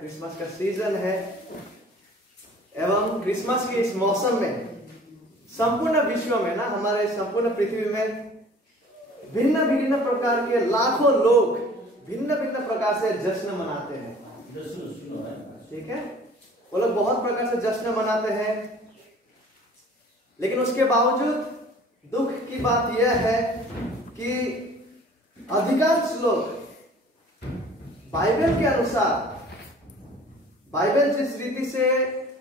Christmas का season है एवं क्रिसमस के इस मौसम में संपूर्ण विश्व में ना, हमारे संपूर्ण पृथ्वी में भिन्न भिन्न प्रकार के लाखों लोग भिन्न भिन्न प्रकार से जश्न मनाते हैं। ठीक है, वो लोग बहुत प्रकार से जश्न मनाते हैं, लेकिन उसके बावजूद दुख की बात यह है कि अधिकांश लोग बाइबल के अनुसार, बाइबल जिस रीति से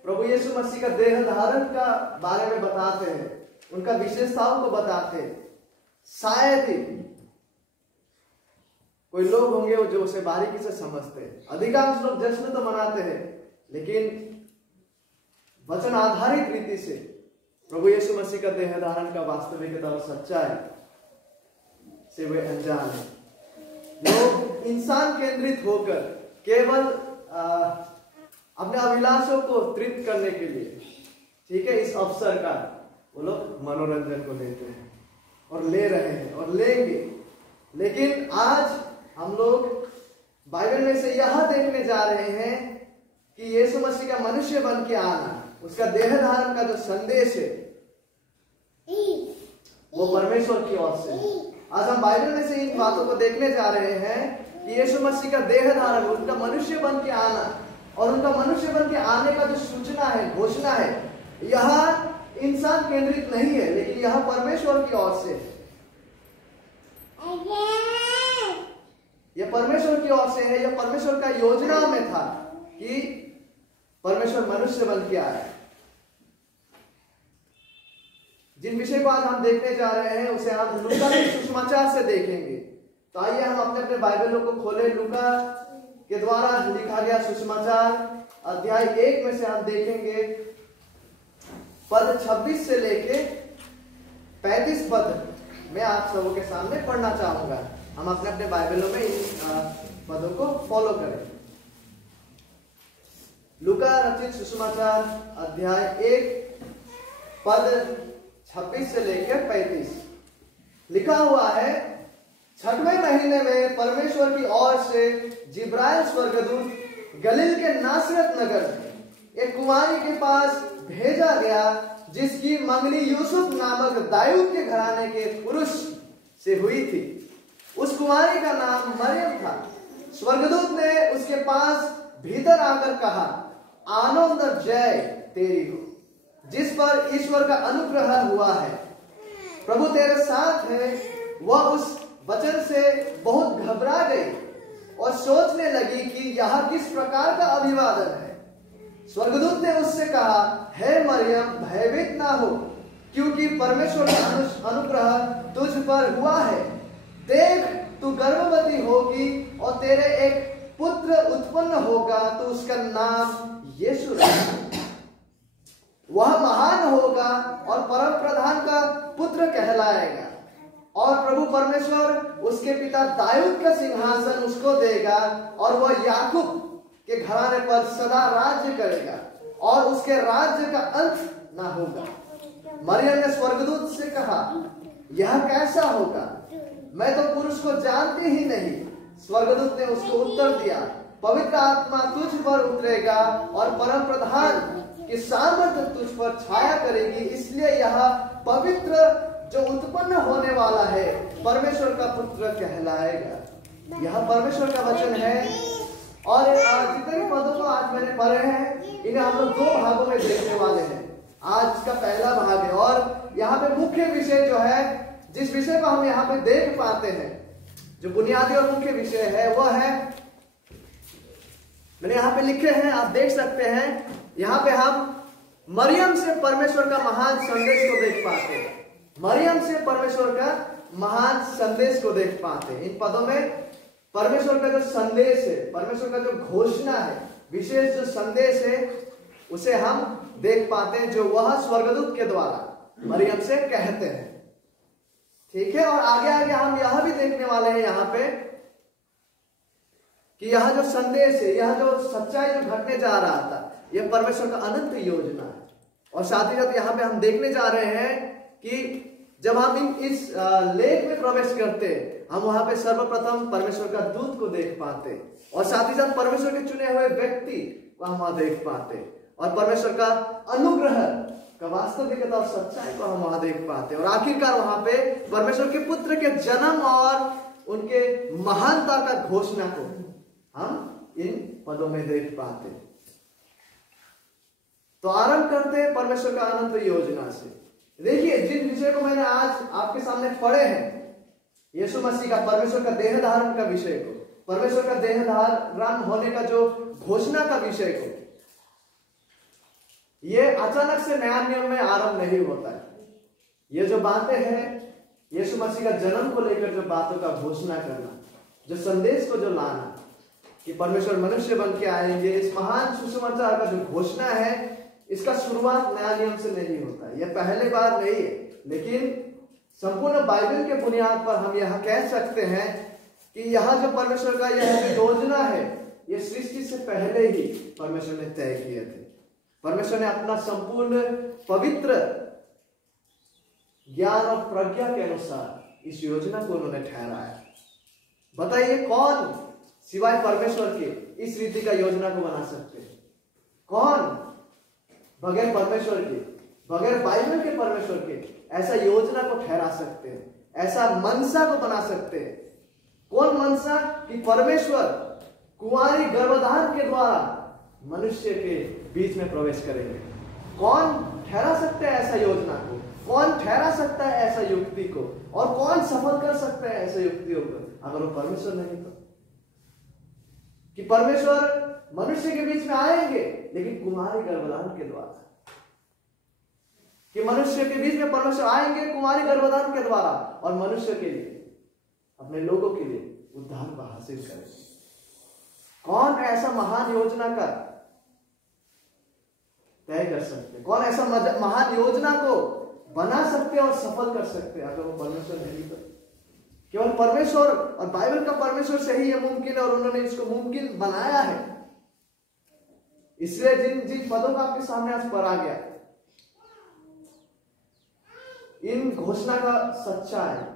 प्रभु यीशु मसीह का देह धारण का बारे में बताते हैं, उनका विशेषताओं को बताते हैं, शायद ही कोई लोग होंगे जो उसे बारीकी से समझते हैं। अधिकांश लोग जश्न तो मनाते हैं, लेकिन वचन आधारित रीति से प्रभु यीशु मसीह का देह धारण का वास्तविकता और सच्चाई से वे अनजान है। लोग इंसान केंद्रित होकर केवल अपने अभिलाषों को तृप्त करने के लिए, ठीक है, इस अवसर का वो लोग मनोरंजन को लेते हैं और ले रहे हैं और लेंगे। लेकिन आज हम लोग बाइबल में से यह देखने जा रहे हैं कि यीशु मसीह का मनुष्य बन के आना, उसका देह धारण का जो संदेश है वो परमेश्वर की ओर से। आज हम बाइबल में से इन बातों को देखने जा रहे हैं कि यीशु मसीह का देह धारण, उनका मनुष्य बन के आना और उनका मनुष्य बन के आने का जो सूचना है, घोषणा है, यह इंसान केंद्रित नहीं है, लेकिन यह परमेश्वर की ओर से, यह परमेश्वर की ओर से है। यह परमेश्वर का योजना में था कि परमेश्वर मनुष्य बन के आया। जिन विषय को आज हम देखने जा रहे हैं उसे हम लूका के सुसमाचार से देखेंगे। तो आइए हम अपने अपने बाइबलों को खोले। लूका के द्वारा लिखा गया सुसमाचार अध्याय 1 में से हम देखेंगे पद 26 से लेके 35 पद मैं आप सबों के सामने पढ़ना चाहूंगा। हम अपने अपने बाइबलों में इन पदों को फॉलो करें। लूका रचित सुसमाचार अध्याय 1 पद 26 से लेकर 35 लिखा हुआ है, 6वें महीने में परमेश्वर की ओर से जिब्राइल स्वर्गदूत गलील के नासरत नगर में एक कुमारी के पास भेजा गया, जिसकी मंगनी यूसुफ नामक दाऊद के घराने के पुरुष से हुई थी। उस कुमारी का नाम मरियम था। स्वर्गदूत ने उसके पास भीतर आकर कहा, आनंद जय तेरी हो, जिस पर ईश्वर का अनुग्रह हुआ है, प्रभु तेरे साथ है। वह उस वचन से बहुत घबरा गई और सोचने लगी कि यह किस प्रकार का अभिवादन है। स्वर्गदूत ने उससे कहा, हे मरियम, भयभीत ना हो, क्योंकि परमेश्वर का अनुग्रह तुझ पर हुआ है। देख, तू गर्भवती होगी और तेरे एक पुत्र उत्पन्न होगा, तो उसका नाम यीशु रखेगा। वह महान होगा और परम प्रधान का पुत्र कहलाएगा, और प्रभु परमेश्वर उसके पिता दाऊद का सिंहासन उसको देगा, और वह याकूब के घराने पर सदा राज्य करेगा, और उसके राज्य का अंत ना होगा। मरियम ने स्वर्गदूत से कहा, यह कैसा होगा? मैं तो पुरुष को जानती ही नहीं। स्वर्गदूत ने उसको उत्तर दिया, पवित्र आत्मा तुझ पर उतरेगा और परम प्रधान की सामर्थ्य तुझ पर छाया करेगी, इसलिए यह पवित्र जो उत्पन्न होने वाला है परमेश्वर का पुत्र कहलाएगा। यह परमेश्वर का वचन है। और जितने भी पदों को आज मैंने पढ़े हैं, इन्हें हम लोग 2 भागों में देखने वाले हैं। आज का पहला भाग है, और यहाँ पे मुख्य विषय जो है, जिस विषय को हम यहाँ पे देख पाते हैं, जो बुनियादी और मुख्य विषय है, वह है, मैंने यहाँ पे लिखे हैं, आप देख सकते हैं। यहाँ पे हम मरियम से परमेश्वर का महान संदेश को देख पाते हैं। मरियम से परमेश्वर का महान संदेश को देख पाते हैं। इन पदों में परमेश्वर का जो संदेश है, परमेश्वर का जो घोषणा है, विशेष जो संदेश है, उसे हम देख पाते हैं, जो वह स्वर्गदूत के द्वारा मरियम से कहते हैं। ठीक है, और आगे आगे हम यह भी देखने वाले हैं यहाँ पे कि यह जो संदेश है, यह जो सच्चाई जो घटने जा रहा था, यह परमेश्वर का अनंत योजना है। और साथ ही साथ यहाँ पे हम देखने जा रहे हैं कि जब हम इस लेख में प्रवेश करते हैं, हम वहां पे सर्वप्रथम परमेश्वर का दूत को देख पाते हैं। और साथ ही साथ परमेश्वर के चुने हुए व्यक्ति को हम वहां देख पाते हैं, और परमेश्वर का अनुग्रह का वास्तविकता और सच्चाई को हम वहां देख पाते हैं। और आखिरकार वहां पे परमेश्वर के पुत्र के जन्म और उनके महानता का घोषणा को हम इन पदों में देख पाते हैं। तो आरंभ करते हैं परमेश्वर का अनंत योजना से। देखिए, जिन विषय को मैंने आज आपके सामने पढ़े हैं, यीशु मसीह का परमेश्वर का देह धारण का विषय को, परमेश्वर का देह धारण होने का जो घोषणा का विषय को, ये अचानक से नया नियम में आरंभ नहीं होता है। ये जो बातें हैं, यीशु मसीह का जन्म को लेकर जो बातों का घोषणा करना, जो संदेश को जो लाना कि परमेश्वर मनुष्य बन के आएंगे, इस महान सुसमाचार का जो घोषणा है, इसका शुरुआत नया नियम से नहीं होता है। यह पहले बार नहीं है, लेकिन संपूर्ण बाइबल के बुनियाद पर हम यह कह सकते हैं कि यह जो परमेश्वर का यह योजना है, यह सृष्टि से पहले ही परमेश्वर ने तय किए थे। परमेश्वर ने अपना संपूर्ण पवित्र ज्ञान और प्रज्ञा के अनुसार इस योजना को उन्होंने ठहराया। बताइए, कौन सिवाय परमेश्वर के इस रीति का योजना को बना सकते हैं? कौन बगैर परमेश्वर के, बगैर बाइबल के परमेश्वर के ऐसा योजना को ठहरा सकते हैं, ऐसा मनसा को बना सकते हैं? कौन मनसा? कि परमेश्वर कुंवारी गर्भधारण के द्वारा मनुष्य के बीच में प्रवेश करेंगे। कौन ठहरा सकता है ऐसा योजना को? कौन ठहरा सकता है ऐसा युक्ति को? और कौन सफल कर सकता है ऐसे युक्तियों को, अगर वो परमेश्वर नहीं तो? कि परमेश्वर मनुष्य के बीच में आएंगे, लेकिन कुमारी गर्भधारण के द्वारा। कि मनुष्य के बीच में परमेश्वर आएंगे कुमारी गर्भधारण के द्वारा, और मनुष्य के लिए, अपने लोगों के लिए उद्धार को हासिल करेंगे। कौन ऐसा महान योजना का तय कर सकते हैं? कौन ऐसा महान योजना को बना सकते हैं और सफल कर सकते हैं, अगर वो परमेश्वर नहीं तो? केवल परमेश्वर और बाइबल का परमेश्वर से ही यह मुमकिन है, और उन्होंने इसको मुमकिन बनाया है। इसलिए जिन जिन पदों का आपके सामने आज पढ़ा गया, इन घोषणा का सच्चा है,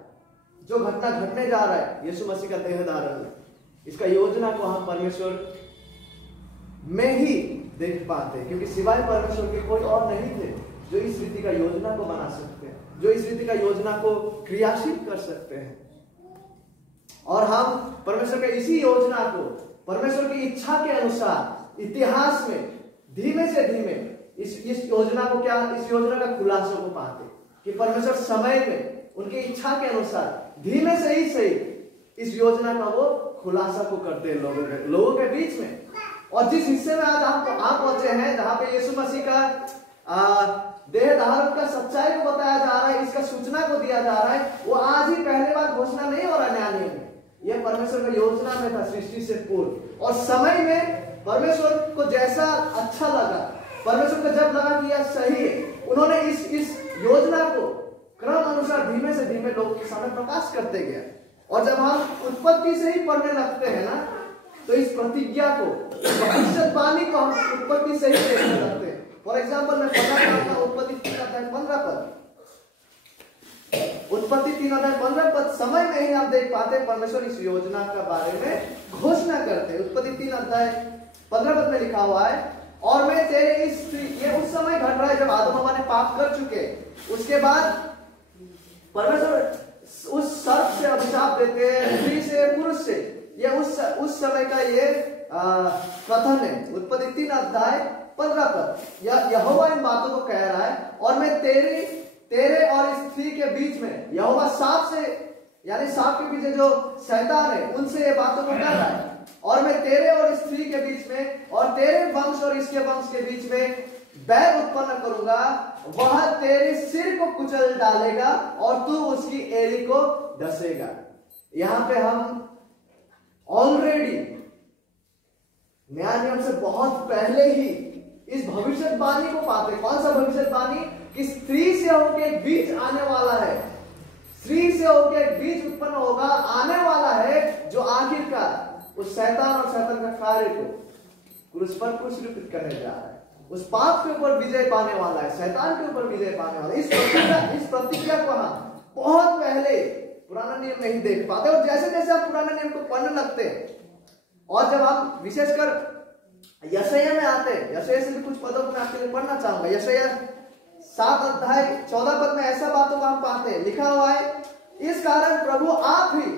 जो घटना घटने जा रहा है यीशु मसीह का देह धारण में, इसका योजना को हम परमेश्वर में ही देख पाते हैं, क्योंकि सिवाय परमेश्वर के कोई और नहीं थे जो इस रीति का योजना को बना सकते हैं, जो इस रीति का योजना को क्रियाशील कर सकते हैं। और हम परमेश्वर के इसी योजना को परमेश्वर की इच्छा के अनुसार इतिहास में धीमे से धीमे इस योजना को इस योजना का खुलासा को पाते कि परमेश्वर समय में उनकी इच्छा के अनुसार धीमे से ही सही इस योजना का वो खुलासा को करते हैं लोगों के बीच में। और जिस हिस्से में आज आप पहुंचे हैं, जहां पे यीशु मसीह का देह धारण का सच्चाई को बताया जा रहा है, इसका सूचना को दिया जा रहा है, वो आज ही पहले बार घोषणा नहीं हो रहा नया नियम में। यह परमेश्वर का योजना में था सृष्टि से पूर्व, और समय में परमेश्वर को जैसा अच्छा लगा, परमेश्वर को जब लगा कि यह सही है, उन्होंने इस योजना को क्रम अनुसार धीमे से धीमे लोगों के सामने प्रकाश करते गए। और जब हम उत्पत्ति से ही पढ़ने लगते हैं ना, तो इस प्रतिज्ञा को, भविष्यवाणी को हम उत्पत्ति से ही देखने लगते हैं। फॉर एग्जाम्पल मैं पढ़ना उत्पत्ति 3:15 पद, उत्पत्ति 3:15 पद समय में ही आप देख पाते हैं परमेश्वर इस योजना के बारे में घोषणा करते हैं। उत्पत्ति 3:15 पद में लिखा हुआ है, और मैं तेरे इस स्त्री, ये उस समय घट रहा है जब आदम हव्वा ने पाप कर चुके। उसके बाद परमेश्वर उस सर्प से अभिशाप देते हैं, स्त्री से, पुरुष से। ये उस समय का ये कथन है। उत्पत्ति 3:15 पद, यहोवा इन बातों को कह रहा है, और मैं तेरे और स्त्री के बीच में, यहोवा सांप से, यानी सांप के पीछे जो शैतान है, उनसे ये बातों को कह रहा है, और मैं तेरे और स्त्री के बीच में और तेरे वंश और इसके वंश के बीच में बैर उत्पन्न करूंगा, वह तेरे सिर को कुचल डालेगा और तू उसकी एड़ी को डसेगा। यहां पे हम ऑलरेडी नया नियम से बहुत पहले ही इस भविष्यवाणी को पाते। कौन सा भविष्यवाणी? कि स्त्री से होकर एक बीज आने वाला है, स्त्री से होकर एक बीज उत्पन्न होगा, आने वाला है, जो आखिरकार उस शैतान और शैतान का कार्य को क्रूस पर क्रूसिफिक्स करने जा रहा है, उस पाप के ऊपर विजय पाने वाला है, शैतान के ऊपर विजय पाने वाला है। इस प्रतिज्ञा को हम बहुत पहले पुराना नियम नहीं देख पाते, और जैसे जैसे आप पुराने नियम को पढ़ने लगते हैं, और जब आप विशेषकर यशायाह में आते हैं, यशायाह से भी कुछ पदों को मैं आपके लिए पढ़ना चाहूंगा। यशायाह 7 अध्याय 14 पद में ऐसा बातों को हम पाते हैं, लिखा हुआ है, इस कारण प्रभु आप ही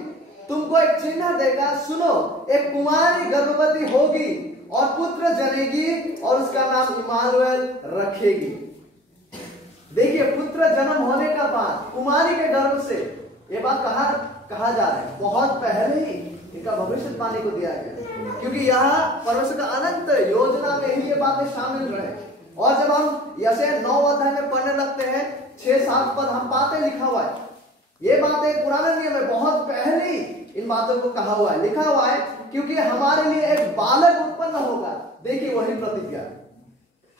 तुमको एक चिन्ह देगा, सुनो एक कुमारी गर्भवती होगी और पुत्र जनेगी और उसका नाम इम्मानुएल रखेगी। देखिए, पुत्र जन्म होने का बाद कुमारी के गर्भ से, ये बात कहा जा रहा है, बहुत पहले ही इनका भविष्यवाणी को दिया गया, क्योंकि यह परमेश्वर का अनंत योजना में ही ये बातें शामिल रहे। और जब हम यशायाह 9 अध्याय में पढ़ने लगते हैं, 6-7 पद हम पाते लिखा हुआ है, ये बातें पुराने नियम में बहुत पहले ही इन बातों को कहा हुआ है, लिखा हुआ है, क्योंकि हमारे लिए एक बालक उत्पन्न होगा। देखिए वही प्रतिज्ञा,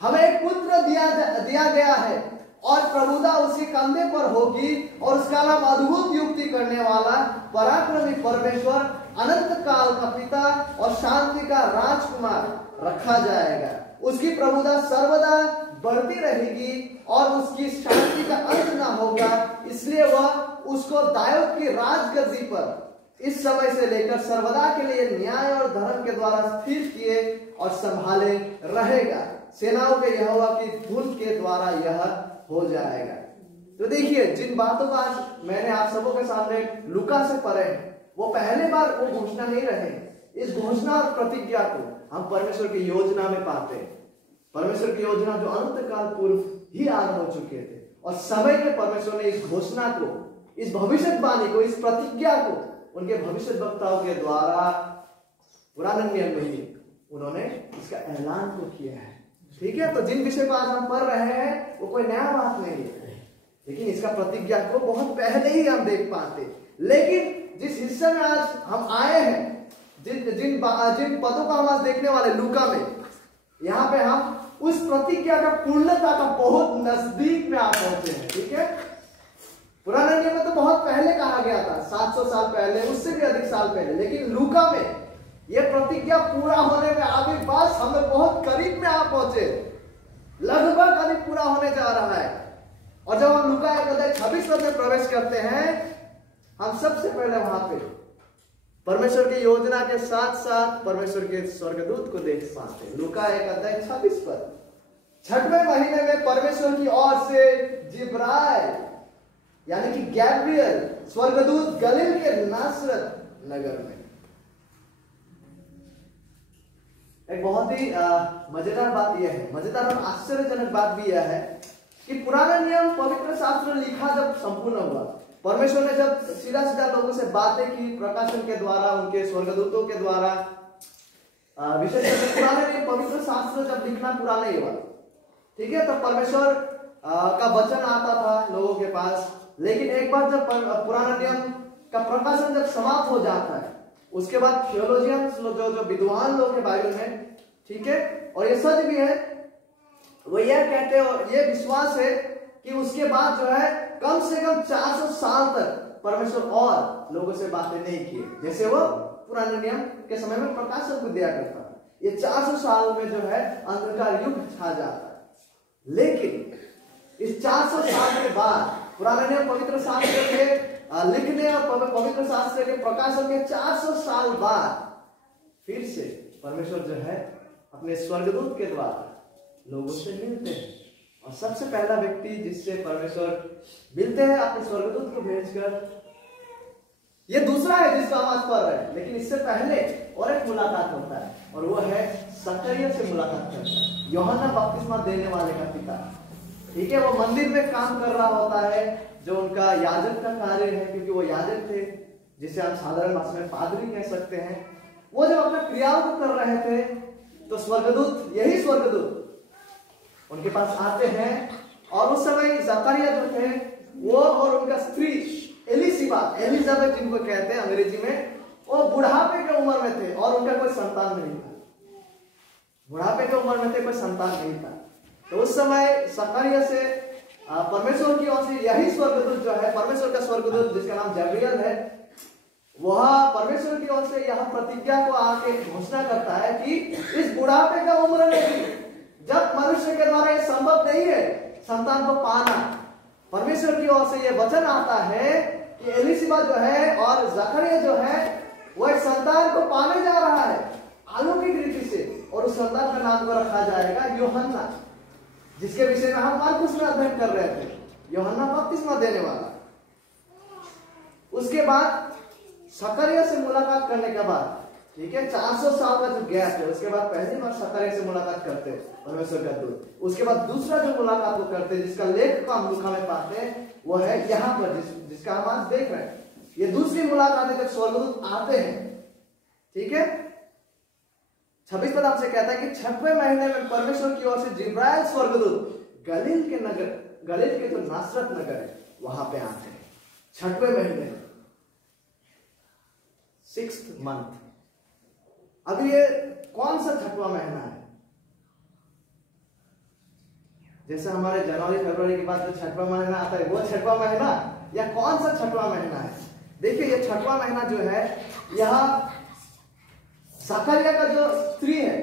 हमें एक पुत्र दिया गया है और प्रभुता उसके कंधे पर होगी और उसका नाम अद्भुत युक्ति करने वाला, पराक्रमी परमेश्वर, अनंत काल का पिता और शांति का राजकुमार रखा जाएगा। उसकी प्रभुता सर्वदा बढ़ती रहेगी और उसकी शांति का अंत ना होगा, इसलिए वह उसको दाऊद की राजगद्दी पर इस समय से लेकर सर्वदा के लिए न्याय और धर्म के द्वारा स्थिर किए और संभाले रहेगा। सेनाओं के यहोवा की धुन के द्वारा यह हो जाएगा। तो देखिए, जिन बातों को आज मैंने आप सबों के सामने लूका से पढ़े, वो पहले बार वो घोषणा नहीं रहे। इस घोषणा और प्रतिज्ञा को हम परमेश्वर की योजना में पाते हैं। परमेश्वर की योजना जो अनंत काल पूर्व ही आरंभ हो चुके थे, और समय में परमेश्वर ने इस घोषणा को, इस भविष्यवाणी को, इस प्रतिज्ञा को उनके भविष्यवक्ताओं के द्वारा पुराने नियम में ही उन्होंने इसका ऐलान को किया है। ठीक है, तो जिन विषय को आज हम पढ़ रहे हैं वो कोई नया बात नहीं है, लेकिन इसका प्रतिज्ञा को बहुत पहले ही हम देख पाते। लेकिन जिस हिस्से में आज हम आए हैं, जिन पदों को हम आज देखने वाले लूका में, यहाँ पे हम उस प्रतिज्ञा का पूर्णता का बहुत नजदीक में आप पहुंचे हैं। ठीक है, पुराने नियम में तो बहुत पहले कहा गया था, 700 साल पहले, उससे भी अधिक साल पहले, लेकिन लूका में यह प्रतिज्ञा पूरा होने में अभी बस हम लोग बहुत करीब में आप पहुंचे, लगभग अभी पूरा होने जा रहा है। और जब हम लूका 1:26 में प्रवेश करते हैं, हम सबसे पहले वहां पे परमेश्वर की योजना के साथ साथ परमेश्वर के स्वर्गदूत को देख पाते हैं। लूका 1:26 पर, 6वें महीने में परमेश्वर की ओर से जिब्राइल यानी कि गैब्रियल स्वर्गदूत गलील के नासरत नगर में। एक बहुत ही मजेदार बात यह है, मजेदार और आश्चर्यजनक बात भी यह है कि पुराना नियम पवित्र शास्त्र लिखा जब संपूर्ण हुआ, परमेश्वर ने जब सीधा सीधा लोगों से बातें की प्रकाशन के द्वारा, उनके स्वर्गदूतों के द्वारा, विशेषकर पुराने नियम पवित्र शास्त्र जब लिखना पूरा नहीं हुआ, ठीक है, तब परमेश्वर का वचन आता था लोगों के पास। लेकिन एक बार जब पुराना नियम का प्रकाशन जब समाप्त हो जाता है, उसके बाद थियोलॉजियंस जो विद्वान लोग हैं बाइबल में, ठीक है, और ये सच भी है, वो यह कहते हैं और ये विश्वास है कि उसके बाद जो है कम से कम 400 साल तक परमेश्वर और लोगों से बातें नहीं की, जैसे वो पुराने नियम के समय में प्रकाशन को दिया करता था। ये 400 साल में जो है अंधकार युग छा जाता है। लेकिन इस 400 साल के बाद पुराने नियम पवित्र शास्त्र के लिखने और पवित्र शास्त्र के प्रकाशन के 400 साल बाद फिर से परमेश्वर जो है अपने स्वर्गदूत के द्वारा लोगों से मिलते हैं। और सबसे पहला व्यक्ति जिससे परमेश्वर मिलते हैं अपने स्वर्गदूत को भेजकर, ये दूसरा है जिसका हम आज पढ़ रहे हैं, लेकिन इससे पहले और एक मुलाकात होता है और वो है जकरिया से मुलाकात करता है, यूहन्ना बपतिस्मा देने वाले का पिता। ठीक है, वो मंदिर में काम कर रहा होता है, जो उनका याजक का कार्य है, क्योंकि वो याजक थे, जिसे हम साधारण भाषा में पादरी कह सकते हैं। वो जब अपना क्रियाओं को कर रहे थे तो स्वर्गदूत, यही स्वर्गदूत उनके पास आते हैं और उस समय जकरिया जो थे वो और उनका स्त्री एलिजाबेथ जिनको कहते हैं अंग्रेजी में, वो बुढ़ापे के उम्र में थे और उनका कोई संतान नहीं था। बुढ़ापे के उम्र में थे, कोई संतान नहीं था। तो उस समय जकरिया से परमेश्वर की ओर से यही स्वर्गदूत जो है, परमेश्वर का स्वर्गदूत जिसका नाम जब्रियल है, वह परमेश्वर की ओर से यह प्रतिज्ञा को आके घोषणा करता है कि इस बुढ़ापे का उम्र में भी, जब मनुष्य के द्वारा यह संभव नहीं है संतान को पाना, परमेश्वर की ओर से यह वचन आता है कि एलिशिबा जो है और जकरिया जो है वो एक संतान को पाने जा रहा है। अलौकिक रीति से, और उस संतान का नाम को रखा जाएगा यूहन्ना, जिसके विषय में हम मार्कुस में अध्ययन कर रहे थे, यूहन्ना बपतिस्मा देने वाला। उसके बाद जकरिया से मुलाकात करने के बाद, ठीक है, 400 साल का जो गैप है, उसके बाद पहली बार जकरिया से मुलाकात करते हैं परमेश्वर का दूत। उसके बाद दूसरा जो मुलाकात वो करते हैं, जिसका लेख को हम लूका में पाते हैं, वो है यहाँ पर जिसका हम आज देख रहे हैं। ये दूसरी मुलाकात है जब स्वर्गदूत आते हैं, ठीक है। 26 पद आपसे कहता है कि 6वें महीने में परमेश्वर की ओर से जिब्राइल स्वर्गदूत गलील के नगर, गलील के जो नासरत नगर है वहां पे आते हैं 6वें महीने में, 6th मंथ। अब ये कौन सा 6वां महीना है? जैसे हमारे जनवरी फरवरी के बाद जो 6वां महीना आता है वो 6वां महीना, या कौन सा 6वां महीना है? देखिए ये 6वां महीना जो है, यहाँ जकरिया का जो स्त्री है,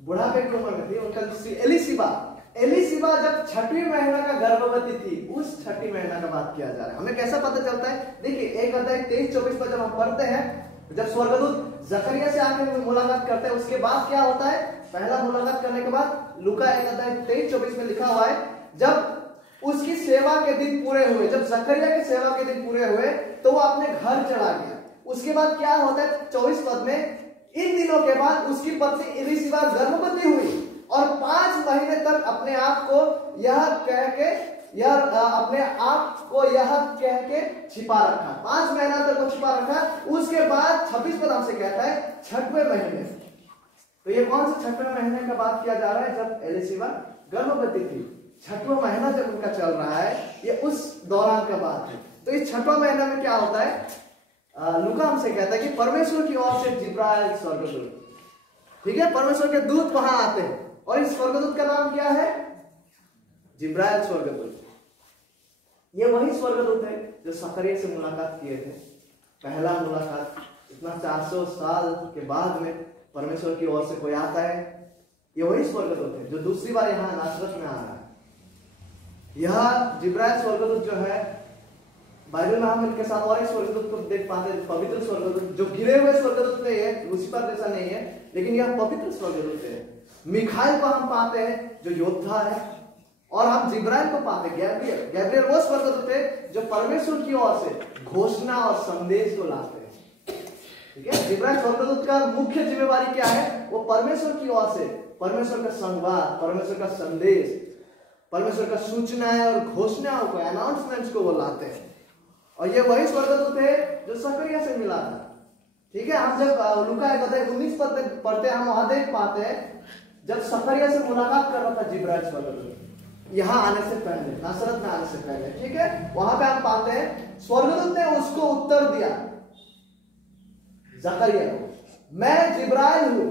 बुढ़ापे की उम्र में थी, उनका स्त्री एलिशिबा जब 6वें महीना का गर्भवती थी, उस 6वें महीना का बात किया जा रहा है। हमें कैसा पता चलता है? देखिए 1 अध्याय 23-24 पर जब हम पढ़ते हैं, जब स्वर्गदूत जकरिया से आके मुलाकात करते हैं, उसके बाद क्या होता है? पहला मुलाकात करने के बाद लूका 1 अध्याय 23-24 में लिखा हुआ है, जब उसकी सेवा के दिन पूरे हुए, जब जकरिया की सेवा के दिन पूरे हुए तो वो अपने घर चला गया। उसके बाद क्या होता है? 24 पद में, इन दिनों के बाद उसकी पत्नी एलिशिबा गर्भवती हुई और 5 महीने तक अपने आप को यह कह के छिपा रखा। 5 महीना तक वो छिपा रखा। उसके बाद 26 पद हमसे कहता है 6वें महीने। तो ये कौन से 6वें महीने का बात किया जा रहा है? जब एलिशिबा गर्भवती थी, 6वां महीना जब उनका चल रहा है, ये उस दौरान का बात है। तो इस 6वां महीना में क्या होता है? लूका हमसे कहता है कि परमेश्वर की ओर से जिब्राइल स्वर्गदूत, ठीक है, परमेश्वर के दूत वहां आते हैं, और इस स्वर्गदूत का नाम क्या है? जिब्राइल स्वर्गदूत। ये वही स्वर्गदूत है जो जकरिया से मुलाकात किए थे, पहला मुलाकात। इतना 400 साल के बाद में परमेश्वर की ओर से कोई आता है, ये वही स्वर्गदूत है जो दूसरी बार यहाँ नासरत में आ रहा है। यह जिब्राइल स्वर्गदूत जो है, बाइबल में हम इनके साथ और एक स्वर्गदूत को देख पाते हैं, पवित्र स्वर्गदूत, जो गिरे हुए स्वर्गदूत नहीं है, लूसीफर जैसा नहीं है, लेकिन यह पवित्र स्वर्गदूत है। मिखाइल को हम पाते हैं जो योद्धा है, और हम जिब्राइल को पाते हैं, गैब्रियल वो स्वर्गदूत है जो परमेश्वर की ओर से घोषणा और संदेश को लाते हैं, ठीक है। जिब्राइल स्वर्गदूत का मुख्य जिम्मेवारी क्या है? वो परमेश्वर की ओर से परमेश्वर का संवाद, परमेश्वर का संदेश, परमेश्वर का सूचनाएं और घोषणाओं को, अनाउंसमेंट्स को वो लाते हैं। और ये वही स्वर्गदूत है जो जकरिया से मिला था, ठीक है। हम जब लूका 1 अध्याय 19 पद पढ़ते हैं, हम वहां देख पाते हैं जब जकरिया से मुलाकात कर रहा था जिब्राइल स्वर्गदूत, यहां आने से पहले, नासरत में आने से पहले, ठीक है। वहां पे हम पाते हैं स्वर्गदूत ने उसको उत्तर दिया जकरिया को, मैं जिब्राइल हूं।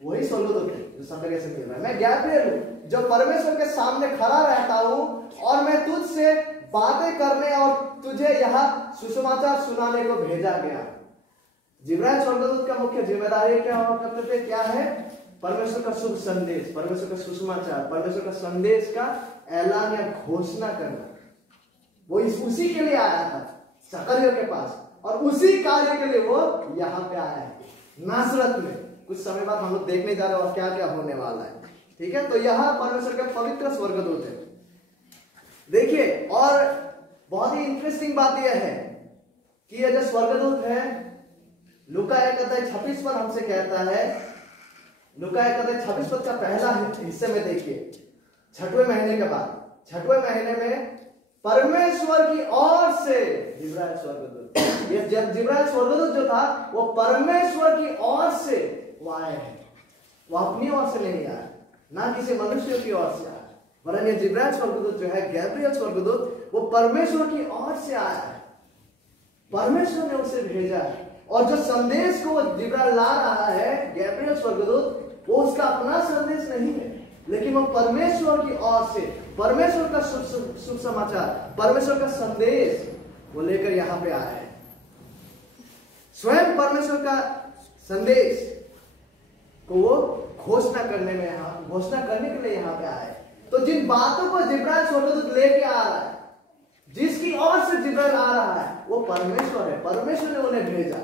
वही स्वर्गदूत है जो जकरिया से मिल रहा है। मैं गैब्रियल हूं जो परमेश्वर के सामने खड़ा रहता हूं, और मैं तुझसे बातें करने और तुझे यहाँ सुसमाचार सुनाने को भेजा गया। जिब्राइल स्वर्गदूत का मुख्य जिम्मेदारी क्या हुआ करते थे? क्या है? परमेश्वर का शुभ संदेश, परमेश्वर का सुसमाचार, परमेश्वर का संदेश का ऐलान या घोषणा करना। वो उसी के लिए आया था जकरिया के पास, और उसी कार्य के लिए वो यहाँ पे आया है नासरत में। कुछ समय बाद हम लोग देखने जा रहे हैं और क्या क्या होने वाला है, ठीक है। तो यहाँ परमेश्वर का पवित्र स्वर्गदूत है। देखिए, और बहुत ही इंटरेस्टिंग बात यह है कि ये जो स्वर्गदूत है, लूका 1 अध्याय 26 पद हमसे कहता है, लूका 1 अध्याय 26 पद का पहला हिस्से में देखिए, 6वें महीने के बाद, 6वें महीने में परमेश्वर की ओर से जिब्राइल स्वर्गदूत, ये जब जिब्राइल स्वर्गदूत जो था वो परमेश्वर की ओर से वो आए हैं। वो अपनी ओर से नहीं आया, ना किसी मनुष्य की ओर से आया, वरन ये जिब्राइल स्वर्गदूत जो है, गैब्रियल स्वर्गदूत, वो परमेश्वर की ओर से आया है। परमेश्वर ने उसे भेजा है, और जो संदेश को जिब्राइल ला रहा है, गैब्रियल स्वर्गदूत, वो उसका अपना संदेश नहीं है, लेकिन वो परमेश्वर की ओर से, परमेश्वर का शुभ समाचार, परमेश्वर का संदेश वो लेकर यहाँ पे आया है। स्वयं परमेश्वर का संदेश को वो घोषणा करने के लिए यहाँ पे आया है। तो जिन बातों को जिब्राइल स्वर्गदूत लेके आ रहा है, जिसकी ओर से जिब्राइल आ रहा है, वो परमेश्वर है, परमेश्वर ने उन्हें भेजा।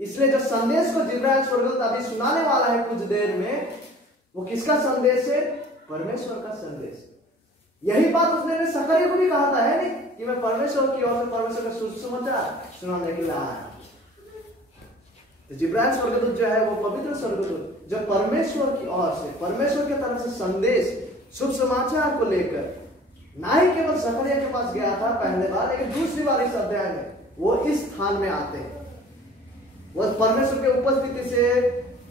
इसलिए जो संदेश को जिब्राइल स्वर्गदूत अभी सुनाने वाला है कुछ देर में, वो किसका संदेश है? परमेश्वर का संदेश। यही बात उसने सकरिया को भी कहा था, है नहीं, कि मैं परमेश्वर की ओर से परमेश्वर का सुसमाचार सुनाने के लिए आया। तो जिब्राइल स्वर्गदूत जो है वो पवित्र स्वर्गदूत जो परमेश्वर की ओर से, परमेश्वर की तरफ से संदेश, शुभ समाचार को लेकर ना ही केवल सकरिया के पास गया था पहले बार, लेकिन दूसरी बार इस अध्याय में वो इस स्थान में आते हैं। वो परमेश्वर के उपस्थिति से,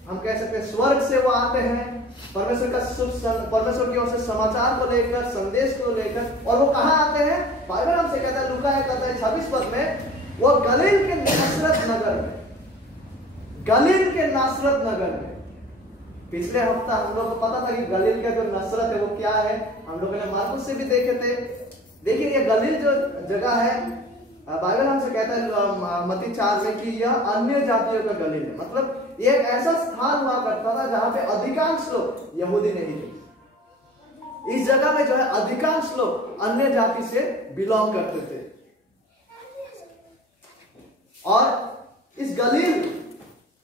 हम कह सकते हैं स्वर्ग से वो आते हैं, परमेश्वर की ओर से समाचार को लेकर, संदेश को लेकर। और वो कहाँ आते हैं? बाइबल हमसे कहता है लूका 26 पद में, वो गलील के नासरत नगर में, गलील के नासरत नगर में। पिछले हफ्ता हम लोग को पता था कि गलील का जो नसरत है वो क्या है, हम लोगों ने मार्कुस से भी देखे थे। देखिए ये गलील जो जगह है, बाइबल हमसे कहता है मत्ती 4 में कि यह अन्य जातियों का गलील है। मतलब ये एक ऐसा स्थान हुआ करता था जहां पे अधिकांश लोग यहूदी नहीं थे। इस जगह में जो है अधिकांश लोग अन्य जाति से बिलोंग करते थे। और इस गलील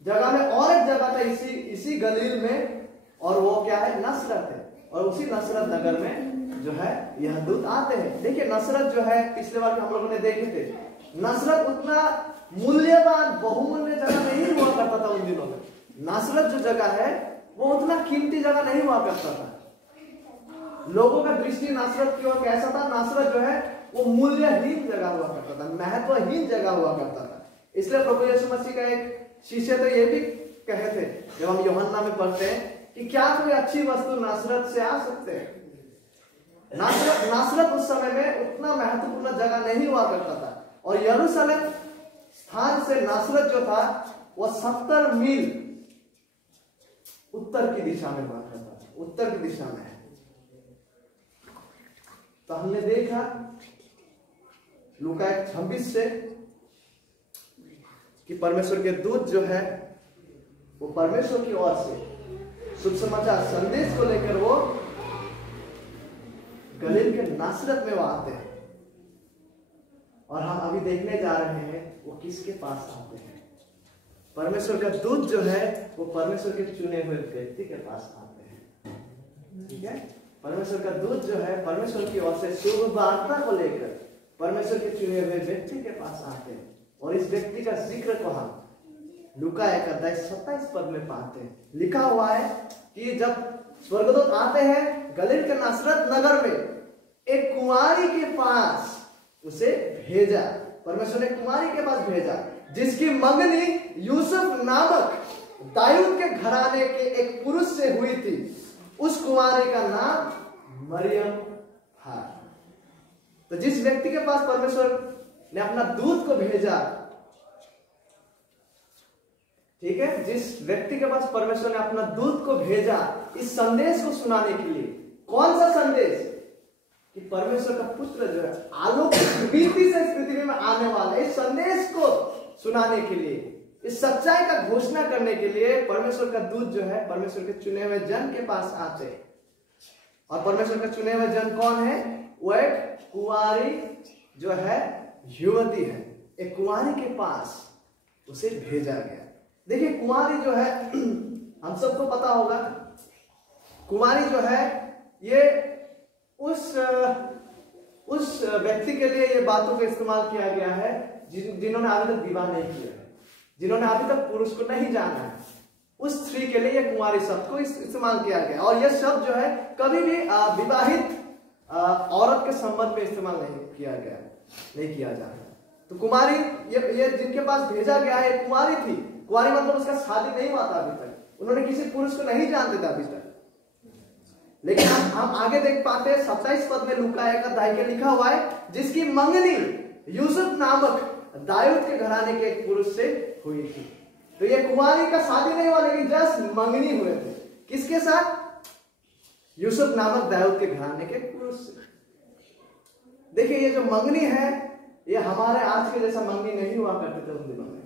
जगह में और एक जगह था इसी गलील में, और वो क्या है? नसरत है। और उसी नसरत नगर में जो है यह दूत आते हैं। देखिए नसरत जो है, पिछले बार हम लोगों ने देखे थे, नसरत उतना मूल्यवान, बहुमूल्य जगह नहीं हुआ करता था उन दिनों में। नसरत जो जगह है वो उतना कीमती जगह नहीं हुआ करता था। लोगों का दृष्टि नसरत की ओर कैसा था? नसरत जो है वो मूल्यहीन जगह हुआ करता था, महत्वहीन जगह हुआ करता था। इसलिए प्रभु यीशु मसीह का एक शिष्य तो ये भी कहे थे, जब हम यूहन्ना में पढ़ते हैं, कि क्या कोई अच्छी वस्तु नासरत से आ सकते हैं? नासरत उस समय में उतना महत्वपूर्ण जगह नहीं हुआ करता था। और यरूशलेम स्थान से नासरत जो था वो 70 मील उत्तर की दिशा में हुआ करता था, उत्तर की दिशा में। तो हमने देखा लूका 26 से कि परमेश्वर के दूत जो है वो परमेश्वर की ओर से शुभ समाचार, संदेश को लेकर वो गलील के नासरत में वो आते हैं। और हम अभी देखने जा रहे हैं वो किसके पास आते हैं। परमेश्वर का दूत जो है वो परमेश्वर के चुने हुए व्यक्ति के पास आते हैं। ठीक है, परमेश्वर का दूत जो है परमेश्वर की ओर से शुभ वार्ता को लेकर परमेश्वर के चुने हुए व्यक्ति के पास आते हैं। और इस व्यक्ति का जिक्र को हम लूका 1:27 पद में पाते हैं। लिखा हुआ है कि जब स्वर्गदूत आते हैं गलील के नासरत नगर में, एक कुंवारी के पास उसे भेजा। परमेश्वर ने कुंवारी के पास भेजा जिसकी मंगनी यूसुफ नामक दाऊद के घराने के एक पुरुष से हुई थी। उस कुंवारी का नाम मरियम था। तो जिस व्यक्ति के पास परमेश्वर ने अपना दूत को भेजा, ठीक है, जिस व्यक्ति के पास परमेश्वर ने अपना दूत को भेजा इस संदेश को सुनाने के लिए। कौन सा संदेश? कि परमेश्वर का पुत्र जो है आलोक की से इस पृथ्वी में आने वाला है। इस संदेश को सुनाने के लिए, इस सच्चाई का घोषणा करने के लिए परमेश्वर का दूत जो है परमेश्वर के चुने हुए जन के पास आते हैं। और परमेश्वर का चुने हुए जन कौन है? वो एक कुंवारी जो है युवती है। एक कुंवारी के पास उसे भेजा गया। देखिए कुंवारी जो है हम सबको पता होगा, कुंवारी जो है ये उस व्यक्ति के लिए ये बातों का इस्तेमाल किया गया है जिन्होंने अभी तक विवाह नहीं किया है, जिन्होंने अभी तक पुरुष को नहीं जाना है। उस स्त्री के लिए ये कुंवारी शब्द को इस्तेमाल किया गया। और यह शब्द जो है कभी भी विवाहित औरत के संबंध में इस्तेमाल नहीं किया जा रहा। तो कुमारी ये जिनके पास भेजा गया है कुंवारी थी। कुंवारी मतलब उसका शादी नहीं हुआ था अभी तक, उन्होंने किसी पुरुष को नहीं जानते थे अभी तक। लेकिन हम आगे देख पाते हैं 27 पद में लूका 1 के लिखा हुआ है, जिसकी मंगनी यूसुफ नामक दाऊद के घराने के एक पुरुष से हुई थी। तो ये कुंवारी का शादी नहीं हुआ, लेकिन जस्ट मंगनी हुए थे। किसके साथ? यूसुफ नामक दाऊद के घराने के पुरुष से। देखिए ये जो मंगनी है ये हमारे आज के जैसा मंगनी नहीं हुआ करते थे उन दिनों में।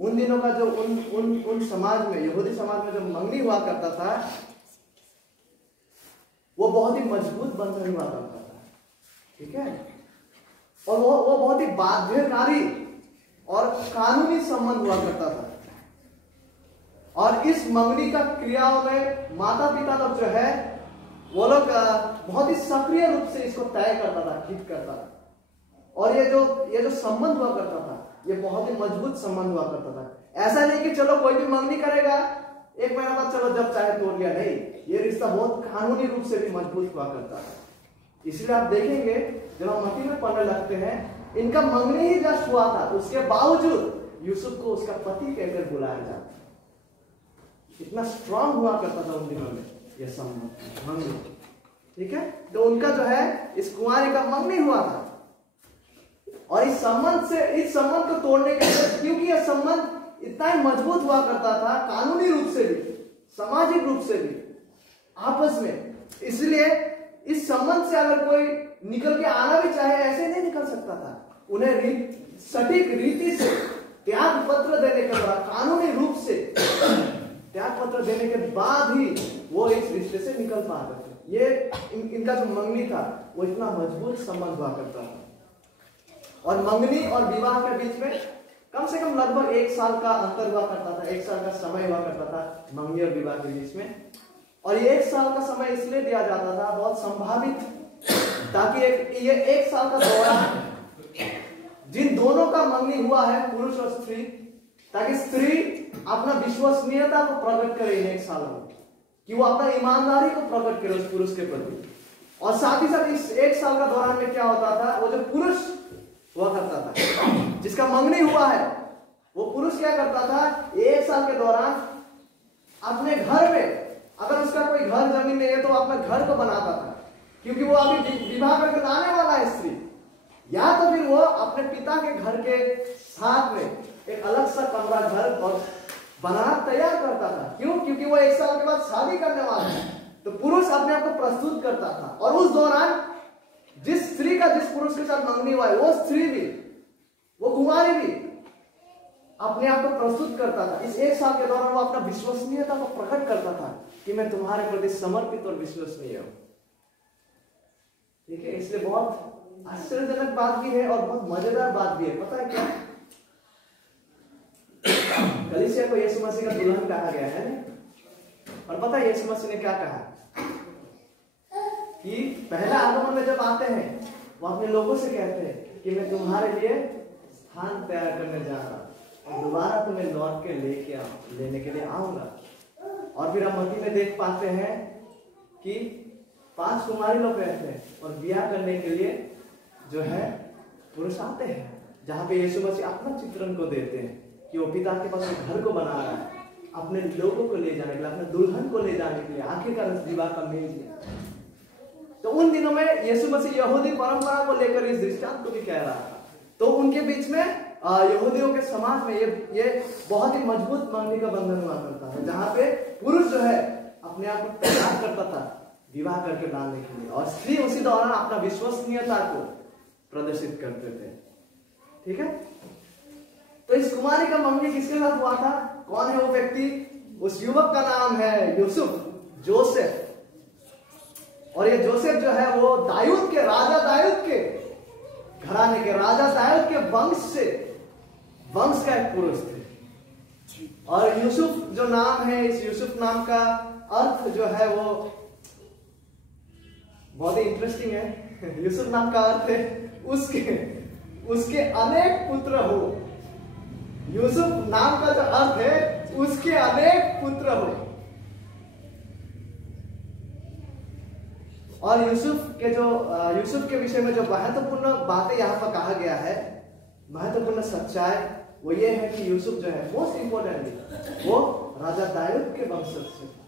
उन दिनों का जो उन समाज में, यहूदी समाज में जो मंगनी हुआ करता था वो बहुत ही मजबूत बंधन हुआ करता था। ठीक है, और वो बहुत ही बाध्यकारी और कानूनी संबंध हुआ करता था। और इस मंगनी का क्रियाओं में माता पिता लोग जो है वो लोग बहुत ही सक्रिय रूप से इसको तय करता था, ठीक करता था। और ये जो संबंध हुआ करता था ये बहुत ही मजबूत संबंध हुआ करता था। ऐसा नहीं कि चलो कोई भी मंगनी करेगा, एक महीना बाद चलो जब चाहे तोड़ लिया, नहीं, ये रिश्ता बहुत कानूनी रूप से भी मजबूत हुआ करता है। इसलिए आप देखेंगे जब हम मत्ती में पढ़ने लगते हैं, इनका मंगनी ही जस्ट हुआ था, उसके बावजूद यूसुफ को उसका पति कहकर बुलाया जाता। इतना स्ट्रांग हुआ करता था उन दिनों में यह संबंध, मंगनी, ठीक है। तो उनका जो है इस कुंवारी का मंगनी हुआ था। और इस संबंध को तोड़ने के लिए, क्योंकि यह संबंध इतना ही मजबूत हुआ करता था, कानूनी रूप से भी, सामाजिक रूप से भी, आपस में, इसलिए इस संबंध से अगर कोई निकल के आना भी चाहे ऐसे नहीं निकल सकता था। उन्हें सटीक रीति से त्याग पत्र देने के बाद, कानूनी रूप से त्याग पत्र देने के बाद ही वो इस रिश्ते से निकल पाते थे। ये इनका जो मंगनी था वो इतना मजबूत संबंध हुआ करता था। और मंगनी और विवाह के बीच में कम से कम लगभग 1 साल का अंतर हुआ करता था, 1 साल का समय हुआ करता था मंगनी और विवाह के बीच में। और ये 1 साल का समय इसलिए दिया जाता था, बहुत संभावित, ताकि ये 1 साल का दौरान जिन दोनों का मंगनी हुआ है, पुरुष और स्त्री, ताकि स्त्री अपना विश्वसनीयता को प्रकट करे इन 1 साल में, कि वो अपना ईमानदारी को प्रकट करे उस पुरुष के प्रति। और साथ ही साथ इस 1 साल का दौरान में क्या होता था, वो जो पुरुष हुआ करता था, जिसका मंगनी हुआ है, वो पुरुष क्या करता था, 1 साल के दौरान अपने घर में, अगर उसका कोई घर जमीन नहीं है तो अपने घर को बनाता था, क्योंकि वो अभी विवाह करके लाने वाला है स्त्री, या तो फिर वो अपने पिता के घर के साथ में एक अलग सा कमरा घर और बनाना तैयार करता था। क्यों? क्योंकि वो 1 साल के बाद शादी करने वाला है, तो पुरुष अपने आप को प्रस्तुत करता था। और उस दौरान जिस स्त्री का जिस पुरुष के साथ मंगनी हुआ है, वो स्त्री भी, वो कुंवारी भी अपने आप को प्रस्तुत करता था। इस 1 साल के दौरान वो अपना विश्वसनीयता को प्रकट करता था कि मैं तुम्हारे प्रति समर्पित और विश्वसनीय हूं, ठीक है। इसलिए बहुत आश्चर्यजनक बात भी है और बहुत मजेदार बात भी है। पता है क्या, कलीसिया को यीशु मसीह का दुल्हन कहा गया है। और पता है यीशु मसीह ने क्या कहा, कि पहला आगमन में जब आते हैं वो अपने लोगों से कहते हैं कि मैं तुम्हारे लिए स्थान तैयार करने जा रहा हूं और दोबारा तुम्हें लौट के लेने के लिए आऊंगा। और फिर हम मत्ती में देख पाते हैं कि 5 कुमारी लोग रहते हैं और ब्याह करने के लिए जो है पुरुष आते हैं, जहां पे यीशु मसीह अपना चित्रण को देते हैं कि वो पिता के पास घर को बना रहा है, अपने लोगों को ले जाने के लिए, अपने दुल्हन को ले जाने के लिए, आखिरकार विवाह का मेज है। तो उन दिनों में यीशु मसीह यहूदी परंपरा को लेकर इस दृष्टांत को भी कह रहा था। तो उनके बीच में यहूदियों के समाज में ये बहुत ही मजबूत मंगनी का बंधन हुआ करता था, जहां पे पुरुष जो है अपने आप को तैयार करता था विवाह करके लाने के लिए, और स्त्री उसी दौरान अपना विश्वसनीयता को प्रदर्शित करते थे, ठीक है। तो इस कुमारी का मंगनी किसके साथ हुआ था? कौन है वो व्यक्ति? उस युवक का नाम है यूसुफ, जोसेफ। और ये जोसेफ जो है वो दाऊद के, राजा दाऊद के घराने के, राजा दाऊद के वंश का एक पुरुष थे। और यूसुफ जो नाम है, इस यूसुफ नाम का अर्थ जो है वो बहुत ही इंटरेस्टिंग है। यूसुफ नाम का अर्थ है उसके अनेक पुत्र हो। यूसुफ नाम का जो अर्थ है उसके अनेक पुत्र हो। और यूसुफ के विषय में जो महत्वपूर्ण बातें यहाँ पर कहा गया है, महत्वपूर्ण सच्चाई वो ये है कि यूसुफ जो है मोस्ट इंपोर्टेंटली वो राजा दाऊद के वंशज से था,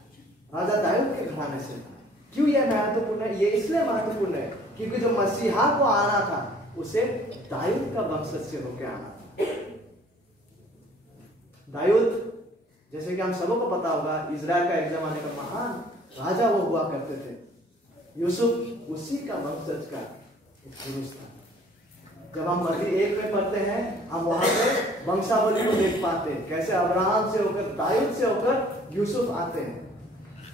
राजा दाऊद के घराने से था। क्यों यह महत्वपूर्ण है? ये इसलिए महत्वपूर्ण है क्योंकि जो मसीहा को आना था उसे दाऊद का वंशज से होकर आना था। दाऊद, जैसे कि हम सबको पता होगा, इजराइल का एक जमाने का महान राजा वो हुआ करते थे। यूसुफ उसी का वंशज का एक पुरुष था। जब हम मत्ती 1 में पढ़ते हैं, हम वहां पे वंशावली को देख पाते हैं, कैसे अब्राहम से होकर, दाऊद से होकर यूसुफ आते हैं।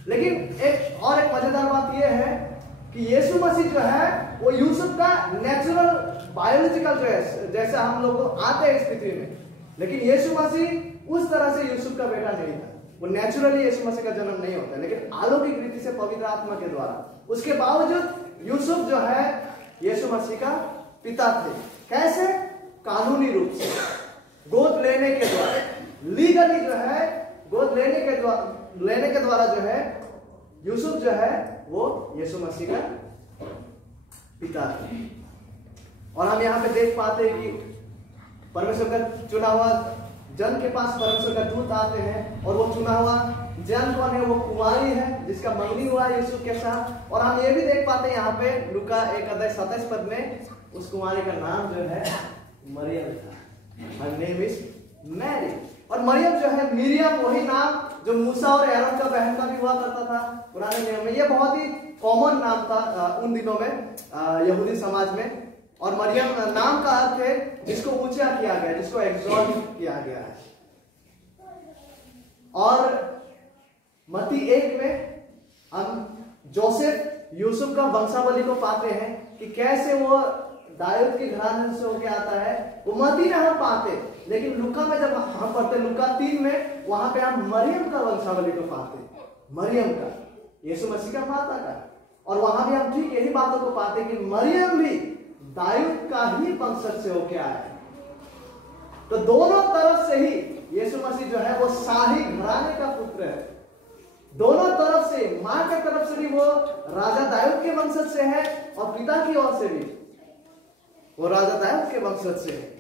लेकिन एक मजेदार बात यह है कि यीशु मसीह जो है वो यूसुफ का नेचुरल बायोलॉजिकल जो है, जैसे हम लोग आते हैं इस पृथ्वी में, लेकिन यीशु मसीह उस तरह से यूसुफ का बेटा नहीं था। वो नेचुरली यीशु मसीह का जन्म नहीं होता है, लेकिन अलौकिक रीति से पवित्र आत्मा के द्वारा। उसके बावजूद यूसुफ जो है यीशु मसीह का पिता थे। कैसे? कानूनी रूप से, गोद लेने के द्वारा, लीगली जो है गोद लेने के द्वारा जो है यूसुफ जो है वो यीशु मसीह का पिता थे। और हम यहाँ पे देख पाते हैं कि परमेश्वर का चुना हुआ जन के पास परमेश्वर का दूत आते हैं, और वो चुना हुआ जन कौन है? वो कुमारी है जिसका मंगनी हुआ यूसुफ के साथ। और हम ये भी देख पाते हैं यहाँ पे लूका 1:27 में उस कुमारी का नाम जो है मरियम था। Her name is Mary. और मरियम जो है मिरियम, वही नाम जो मूसा और एरोन का बहन का भी हुआ करता था पुराने नियम में। ये बहुत ही कॉमन नाम था उन दिनों में यहूदी समाज में। और मरियम नाम का अर्थ है जिसको ऊंचा किया गया, जिसको एक्सॉल्ट किया गया है। और मत्ती 1 में हम जोसेफ यूसुफ का वंशावली को पाते हैं कि कैसे वो दाऊद के घराने से होके आता है। वो मत्ती में हम पाते, लेकिन लूका में जब हम पढ़ते लूका 3 में, वहां पे हम मरियम का वंशावली को पाते, मरियम का, यीशु मसीह का माता का। और वहां भी हम ठीक यही बातों को पाते कि मरियम भी दाऊद का ही वंशज से होके आया है। तो दोनों तरफ से ही यीशु मसीह जो है वो शाही घराने का पुत्र है। दोनों तरफ से, मां के तरफ से भी वो राजा दाऊद के वंशज से है, और पिता की ओर से भी वो राजा दाऊद के वंशज से है।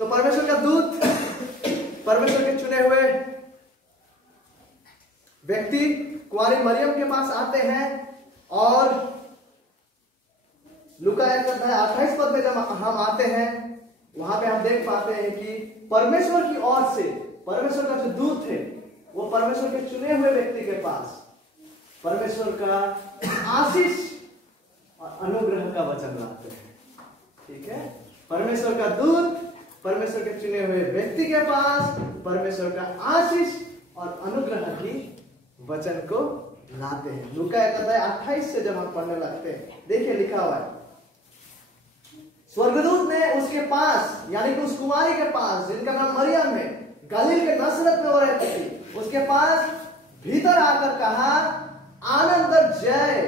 तो परमेश्वर का दूत, परमेश्वर के चुने हुए व्यक्ति कुंवारी मरियम के पास आते हैं। और लूका 1:28 में जब हम आते हैं, वहां पे हम देख पाते हैं कि परमेश्वर की ओर से, परमेश्वर का जो दूत है वो परमेश्वर के चुने हुए व्यक्ति के पास परमेश्वर का आशीष और अनुग्रह का वचन लाते हैं। ठीक है? परमेश्वर का दूत परमेश्वर के चुने हुए व्यक्ति के पास परमेश्वर का आशीष और अनुग्रह की वचन को लाते हैं। लूका 1:28 से जब हम पढ़ने लगते हैं, देखिए लिखा हुआ है, स्वर्गदूत ने उसके पास, यानी कि उस कुमारी के पास जिनका नाम मरियम है, गलील के नसरत में वो रहती थी, उसके पास भीतर आकर कहा, आनंद और जय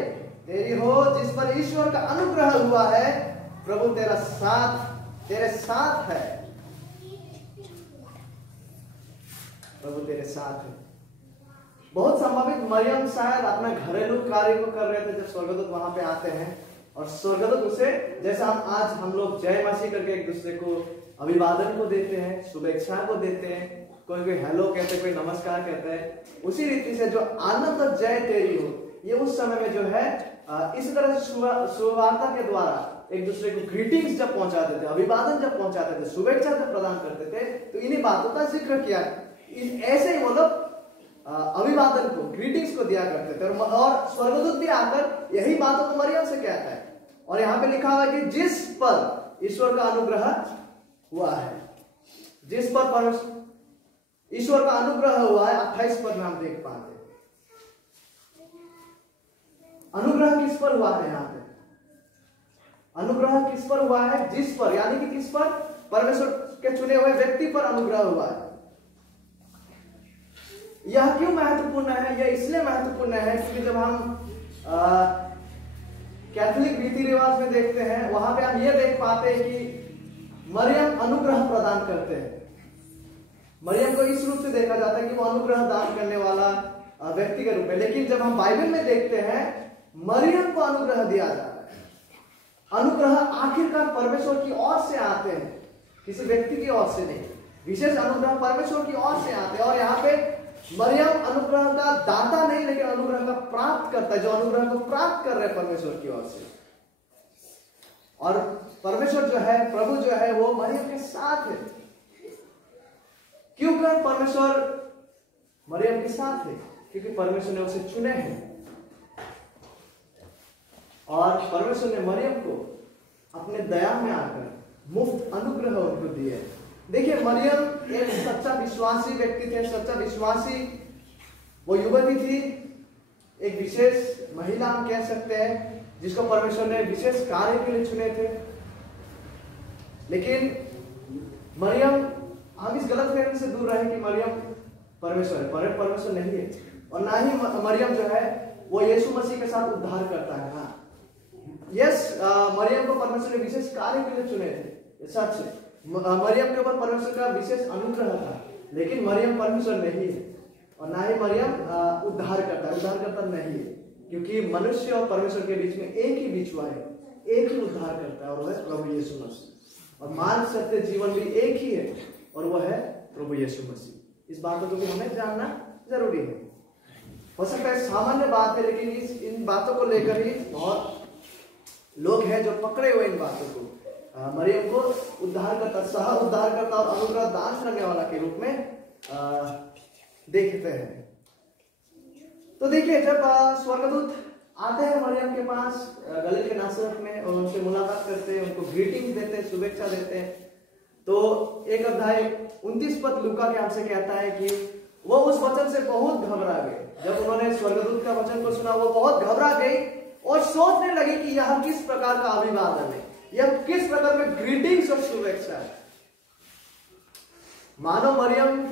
तेरी हो जिस पर ईश्वर का अनुग्रह हुआ है, प्रभु तेरे साथ है, प्रभु तेरे साथ है। बहुत संभावित मरियम शायद अपना घरेलू कार्य को कर रहे थे जब स्वर्गदूत वहां पे आते हैं। और स्वर्गदूत उसे, जैसा हम लोग जय मसीह करके एक दूसरे को अभिवादन को देते हैं, शुभेच्छा को देते हैं, कोई हेलो कहते हैं, कोई नमस्कार कहते हैं, उसी रीति से जो आनंद और जय तेरी हो, ये उस समय में जो है इसी तरह से सुवार्ता के द्वारा एक दूसरे को ग्रीटिंग्स जब पहुंचाते थे, अभिवादन जब पहुंचाते थे, शुभेच्छा जब प्रदान करते थे, तो इन्हीं बातों का जिक्र किया। ऐसे ही वो लोग अभिवादन को, ग्रीटिंग्स को दिया करते थे। और स्वर्गदूत भी आकर यही बातों को मरियम से कहता है। और यहां पे लिखा हुआ है कि जिस पर ईश्वर का अनुग्रह हुआ है, जिस पर ईश्वर का अनुग्रह हुआ है, 28 पद में हम देख पाते हैं। अनुग्रह किस पर हुआ है? यहां पे अनुग्रह किस पर हुआ है? जिस पर, यानी कि किस पर? परमेश्वर के चुने हुए व्यक्ति पर अनुग्रह हुआ है। यह क्यों महत्वपूर्ण है? यह इसलिए महत्वपूर्ण है क्योंकि जब हम कैथोलिक रीति रिवाज में देखते हैं, वहां पे हम ये देख पाते हैं कि मरियम अनुग्रह प्रदान करते हैं। मरियम को इस रूप से देखा जाता है कि वो अनुग्रह दान करने वाला व्यक्ति के रूप में। लेकिन जब हम बाइबल में देखते हैं, मरियम को अनुग्रह दिया जाता है। अनुग्रह आखिरकार परमेश्वर की ओर से आते हैं, किसी व्यक्ति की ओर से नहीं। विशेष अनुग्रह परमेश्वर की ओर से आते हैं। और यहाँ पे मरियम अनुग्रह का दाता नहीं, लेकिन अनुग्रह का प्राप्त करता है, जो अनुग्रह को प्राप्त कर रहे हैं परमेश्वर की ओर से। और परमेश्वर जो है, प्रभु जो है, वो मरियम के साथ है। क्यों कर परमेश्वर मरियम के साथ है? क्योंकि परमेश्वर ने उसे चुने हैं। और परमेश्वर ने मरियम को अपने दया में आकर मुफ्त अनुग्रह उनको दिए। देखिए, मरियम एक सच्चा विश्वासी व्यक्ति थे, सच्चा विश्वासी वो युवती थी, एक विशेष महिला हम कह सकते हैं, जिसको परमेश्वर ने विशेष कार्य के लिए चुने थे। लेकिन मरियम हम इस गलत फहमी से दूर रहे कि मरियम परमेश्वर है। परमेश्वर नहीं है, और ना ही मरियम जो है वो यीशु मसीह के साथ उद्धार करता है। हाँ, यस, मरियम को परमेश्वर ने विशेष कार्य के लिए चुने थे, सच है। मरियम के ऊपर परमेश्वर का विशेष अनुग्रह था, लेकिन मरियम परमेश्वर नहीं है, और ना ही मरियम उद्धार करता नहीं है, क्योंकि मनुष्य और परमेश्वर के बीच में एक ही बिछुआ है, एक ही उद्धार करता है, और वह है प्रभु यीशु मसीह। और मार्ग, सत्य, जीवन भी एक ही है, और वह है प्रभु यीशु मसीह। इस बातों को भी हमें जानना जरूरी है। हो सकता है सामान्य बात है, लेकिन इन बातों को लेकर ही बहुत लोग हैं जो पकड़े हुए इन बातों को, मरियम को उद्धारकर्ता, सह उद्धारकर्ता और अनुग्रह दान करने वाला के रूप में देखते हैं। तो देखिए, जब स्वर्गदूत आते हैं मरियम के पास गलील के नासरत में, और उनसे मुलाकात करते हैं, उनको ग्रीटिंग्स देते हैं, शुभेच्छा देते हैं, तो एक अध्याय 29 पद लूका के हमसे कहता है कि वो उस वचन से बहुत घबरा गए। जब उन्होंने स्वर्गदूत का वचन को सुना, वो बहुत घबरा गई और सोचने लगी कि यह किस प्रकार का अभिवादन है, यह किस प्रकार में ग्रीटिंग्स और शुभेच्छा है। मानो मरियम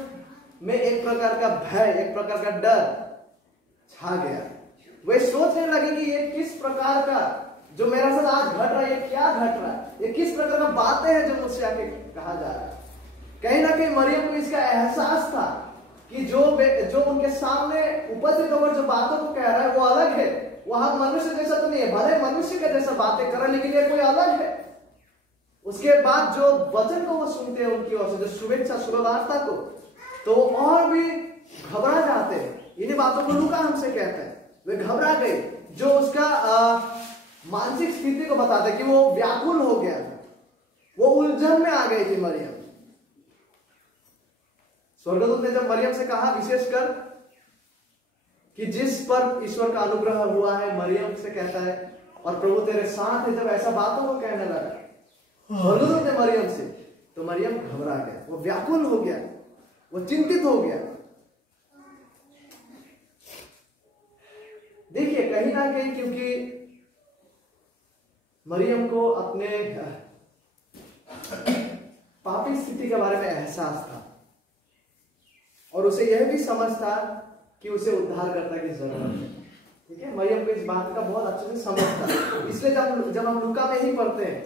में एक प्रकार का भय, एक प्रकार का डर छा गया। वे सोचने लगे कि ये किस प्रकार का, जो मेरे साथ आज घट रहा है, ये क्या घट रहा है, ये किस प्रकार का बातें हैं जो मुझसे आके कहा जा रहा है। कहीं ना कहीं मरियम को इसका एहसास था कि जो उनके सामने उपस्थित होकर जो बातों को कह रहा है वो अलग है, वहां मनुष्य जैसा तो नहीं है, भले मनुष्य के जैसा बातें कर रहा है, लेकिन ये कोई अलग है। उसके बाद जो वचन को वो सुनते हैं उनकी ओर से, जो शुभेच्छा, शुभ वार्ता को, तो वो और भी घबरा जाते हैं। इन्हीं बातों को लूका हमसे कहते हैं, वे घबरा गए, जो उसका मानसिक स्थिति को बताते हैं कि वो व्याकुल हो गया था, वो उलझन में आ गई थी मरियम। स्वर्गदूत ने जब मरियम से कहा, विशेषकर कि जिस पर ईश्वर का अनुग्रह हुआ है, मरियम से कहता है, और प्रभु तेरे साथ है, जब ऐसा बातों को कहने लगा स्वर्गदूत ने मरियम से, तो मरियम घबरा गया, वो व्याकुल हो गया, वो चिंतित हो गया। देखिए, कहीं ना कहीं क्योंकि मरियम को अपने पापी स्थिति के बारे में एहसास था, और उसे यह भी समझ था कि उसे उद्धारकर्ता की जरूरत है। ठीक है, मरियम को इस बात का बहुत अच्छे से समझ था। इसलिए जब हम लूका में ही पढ़ते हैं,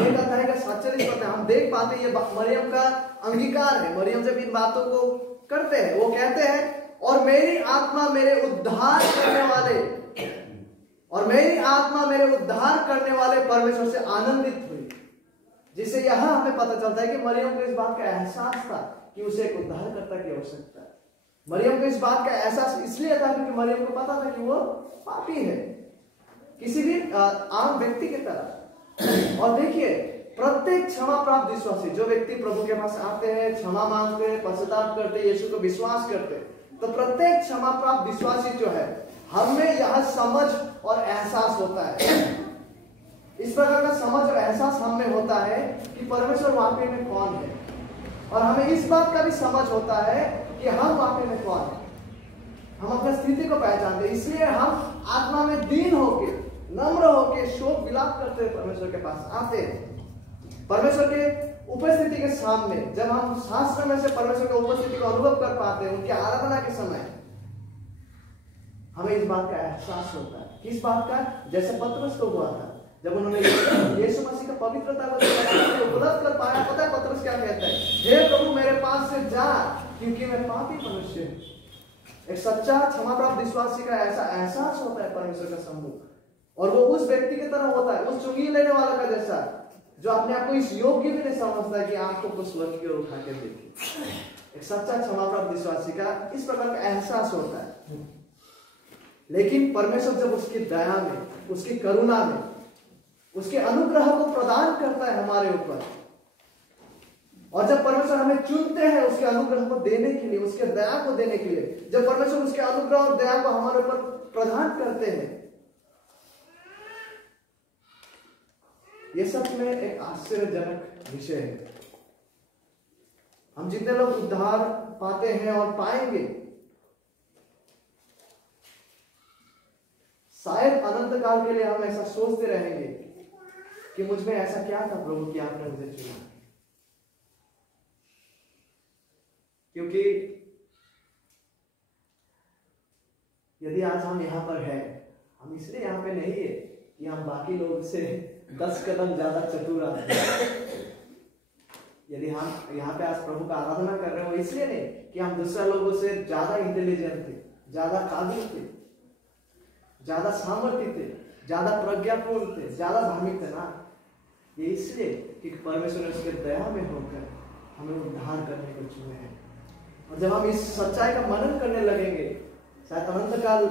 एक अध्याय का 47 पढ़ते हैं, हम देख पाते हैं ये मरियम का अंगीकार है। मरियम जब इन बातों को करते हैं, वो कहते हैं, और मेरी आत्मा मेरे उद्धार करने वाले परमेश्वर से आनंदित हुई। जिससे यहां हमें पता चलता है कि मरियम को इस बात का एहसास था कि उसे एक उद्धारकर्ता की आवश्यकता है। मरियम को इस बात का एहसास इसलिए था क्योंकि मरियम को पता था कि वो पापी है, किसी भी आम व्यक्ति की तरह। और देखिए, प्रत्येक क्षमा प्राप्त विश्वासी, जो व्यक्ति प्रभु के पास आते हैं, क्षमा मांगते हैं, पश्चाताप करते हैं, यीशु को विश्वास करते हैं, तो प्रत्येक क्षमा प्राप्त विश्वासी जो है, हमें यह समझ और एहसास होता है, इस प्रकार का समझ और एहसास हमें होता है कि परमेश्वर वाकई में कौन है, और हमें इस बात का भी समझ होता है कि हम वाकई में कौन है। हम अपनी स्थिति को पहचानते हैं, इसलिए हम आत्मा में दीन होके, नम्र होके, शोक विलाप करते हुए परमेश्वर के पास आते हैं। परमेश्वर के उपस्थिति के सामने जब हम शास्त्र में से परमेश्वर की उपस्थिति को अनुभव कर पाते हैं, उनकी आराधना के समय हमें इस बात का एहसास होता है। किस बात का? जैसे पतरस को हुआ था, जब उन्होंने यीशु मसीह का पवित्रता को उपलब्ध कर पाया। पता है पतरस क्या कहता है? हे प्रभु, मेरे पास से जा, क्योंकि मैं पापी मनुष्य हूं। एक सच्चा क्षमा प्राप्त विश्वासी का ऐसा एहसास होता है परमेश्वर का सम्मुख, और वो उस व्यक्ति की तरह होता है, उस चुंगी लेने वाला का जैसा, जो अपने आप को इस योग्य भी नहीं समझता कि आंखों को स्वर्ग की ओर उठा के देखे। एक सच्चा क्षमा प्राप्त विश्वासी का इस प्रकार का एहसास होता है। लेकिन परमेश्वर जब उसकी दया में, उसकी करुणा में, उसके अनुग्रह को प्रदान करता है हमारे ऊपर, और जब परमेश्वर हमें चुनते हैं उसके अनुग्रह को देने के लिए, उसके दया को देने के लिए, जब परमेश्वर उसके अनुग्रह और दया को हमारे ऊपर प्रदान करते हैं, यह सच में एक आश्चर्यजनक विषय है। हम जितने लोग उद्धार पाते हैं और पाएंगे, शायद अनंत काल के लिए हम ऐसा सोचते रहेंगे कि मुझ में ऐसा क्या था प्रभु कि आपने मुझे चुना। क्योंकि यदि आज हम यहाँ पर हैं, हम इसलिए यहाँ पे नहीं है कि हम बाकी लोग से 10 कदम ज्यादा चतुर आते हैं। यदि हम यहाँ पे आज प्रभु का आराधना कर रहे हो, इसलिए नहीं कि हम दूसरे लोगों से ज्यादा इंटेलिजेंट थे, ज्यादा काबिल थे, ज्यादा सामर्थ्य थे, ज्यादा प्रज्ञापूर्ण थे, ज्यादा धार्मिक थे ना। ये इसलिए कि परमेश्वर ने उसके दया में होकर हमें उद्धार करने को चुने हैं। और जब हम इस सच्चाई का मनन करने लगेंगे, शायद अनंत काल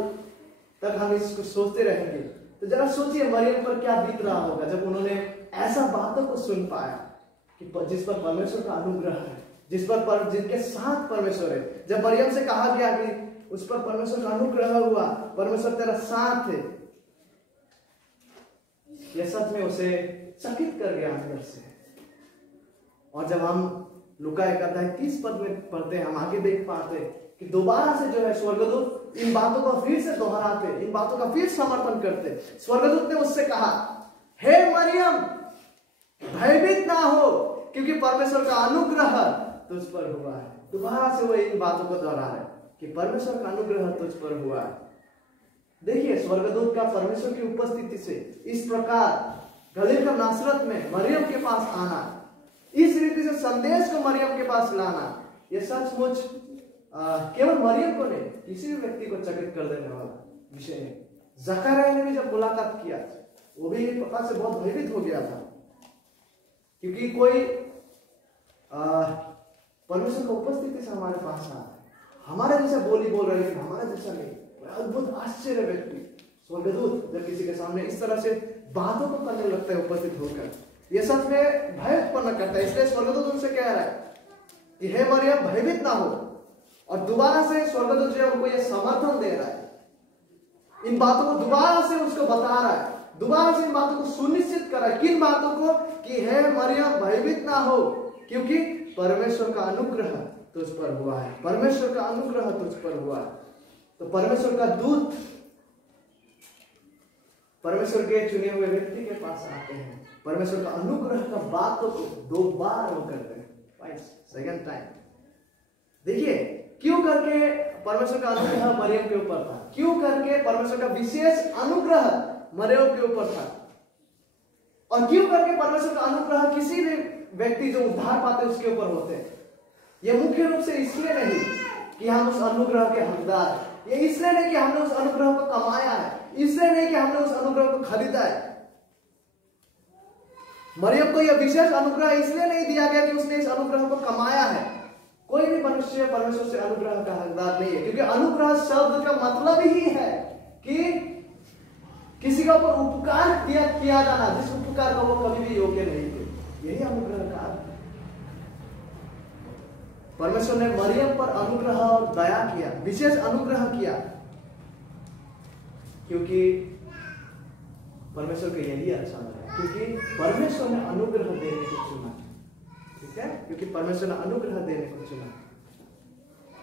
तक हम इसको सोचते रहेंगे। तो जरा सोचिए मरियम पर क्या बीत रहा होगा जब उन्होंने ऐसा बातों को सुन पाया कि जिस पर परमेश्वर का अनुग्रह है, जिनके साथ परमेश्वर है। जब मरियम से कहा गया कि उस पर परमेश्वर का अनुग्रह हुआ, परमेश्वर तेरा साथ है, यह सच में उसे चकित कर गया अंदर से। और जब हम लूका 1:30 में पढ़ते हैं, हम आगे देख पाते हैं कि दोबारा से जो है स्वर्गदूत इन बातों को फिर से दोहराते, इन बातों का फिर समर्थन करते। स्वर्गदूत ने उससे कहा, हे मरियम, भयभीत ना हो, क्योंकि परमेश्वर का अनुग्रह तुझ पर हुआ है। दोबारा से वो इन बातों को दोहरा रहे कि परमेश्वर का अनुग्रह तुझ पर हुआ है। देखिए स्वर्गदूत का परमेश्वर की उपस्थिति से इस प्रकार गलील का नासरत में मरियम के पास आना, इस रीति से संदेश को मरियम के पास लाना, यह सचमुच केवल मरियम को नहीं, किसी भी व्यक्ति को चकित कर देने वाला विषय है। जकरिया ने भी जब मुलाकात किया, वो भी एक प्रकार से बहुत भयभीत हो गया था, क्योंकि कोई परमेश्वर की उपस्थिति से हमारे पास आ, हमारे जैसा बोली बोल रहे लेकिन हमारे जैसा नहीं। अद्भुत आश्चर्य व्यक्ति स्वर्गदूत जब किसी के सामने इस तरह से बातों को करने लगता है उपस्थित होकर, यह सच में भय उत्पन्न करता है। इसलिए स्वर्गदूत उनसे कह रहा है कि हे मरियम, भयभीत ना हो। और दोबारा से स्वर्गदूत जो है उनको यह समर्थन दे रहा है, इन बातों को दोबारा से उसको बता रहा है, दोबारा से इन बातों को सुनिश्चित कर रहा है। किन बातों को? कि हे मरियम, भयभीत ना हो, क्योंकि परमेश्वर का अनुग्रह तुझ पर हुआ है, परमेश्वर का अनुग्रह तुझ पर हुआ है। तो परमेश्वर का दूत परमेश्वर के चुने हुए व्यक्ति के पास आते हैं, परमेश्वर का अनुग्रह का बातों को 2 बार वो करते हैं, सेकंड टाइम। देखिए क्यों करके परमेश्वर का अनुग्रह मरियम के ऊपर था, क्यों करके परमेश्वर का विशेष अनुग्रह मरियम के ऊपर था, और क्यों करके परमेश्वर का अनुग्रह किसी भी व्यक्ति जो उद्धार पाते उसके ऊपर होते हैं। यह मुख्य रूप से इसलिए नहीं कि हम उस अनुग्रह के हकदार हैं, ये इसलिए नहीं कि हमने उस अनुग्रह को कमाया है, इसलिए नहीं कि हमने उस अनुग्रह को खरीदा है। मरियम को यह विशेष अनुग्रह इसलिए नहीं दिया गया कि उसने इस अनुग्रह को कमाया है। कोई भी मनुष्य परमेश्वर से अनुग्रह का हकदार नहीं है, क्योंकि अनुग्रह शब्द का मतलब ही है कि किसी का ऊपर उपकार किया जाना, जिस उपकार का वो कभी भी योग्य नहीं थे, यही अनुग्रह का अर्थ है। परमेश्वर ने मरियम पर अनुग्रह और दया किया, विशेष अनुग्रह किया, क्योंकि परमेश्वर को यही अच्छा लगा, क्योंकि परमेश्वर ने अनुग्रह देने को चुना। ठीक है, क्योंकि परमेश्वर ने अनुग्रह देने को चुना।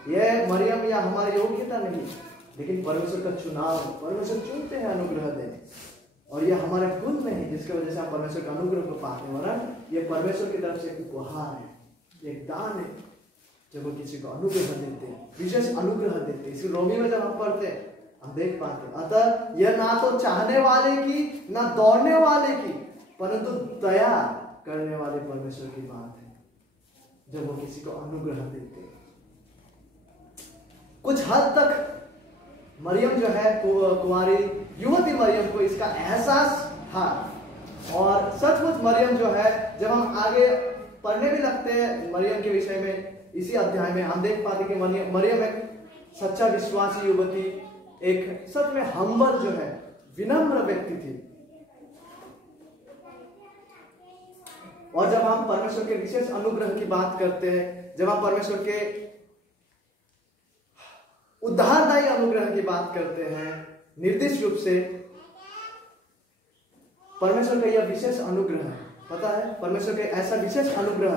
यह मरियम या हमारी योग्यता नहीं, लेकिन परमेश्वर का चुनाव। परमेश्वर चुनते हैं अनुग्रह देने, और यह हमारे गुण नहीं जिसकी वजह से हम परमेश्वर का अनुग्रह को पाते हैं, वरन यह परमेश्वर की तरफ से एक उपहार है, एक दान है जब वो किसी को अनुग्रह देते हैं, विशेष अनुग्रह देते हैं। इसी रोमी में जब हम पढ़ते हैं हम देख पाते हैं, अतः यह ना तो चाहने वाले की ना दौड़ने वाले की, परंतु दया करने वाले परमेश्वर की बात है जब वो किसी को अनुग्रह देते हैं। कुछ हद तक मरियम जो है कुंवारी युवती मरियम को इसका एहसास था, और सचमुच मरियम जो है जब हम आगे पढ़ने भी लगते हैं मरियम के विषय में, इसी अध्याय में हम देख पाते कि मरियम एक सच्चा विश्वासी युवती, एक सच में हम्बल जो है विनम्र व्यक्ति थी। और जब हम परमेश्वर के विशेष अनुग्रह की बात करते हैं, जब हम परमेश्वर के उद्धारदायी अनुग्रह की बात करते हैं, निर्दिष्ट रूप से परमेश्वर का यह विशेष अनुग्रह है। पता है, परमेश्वर का ऐसा विशेष अनुग्रह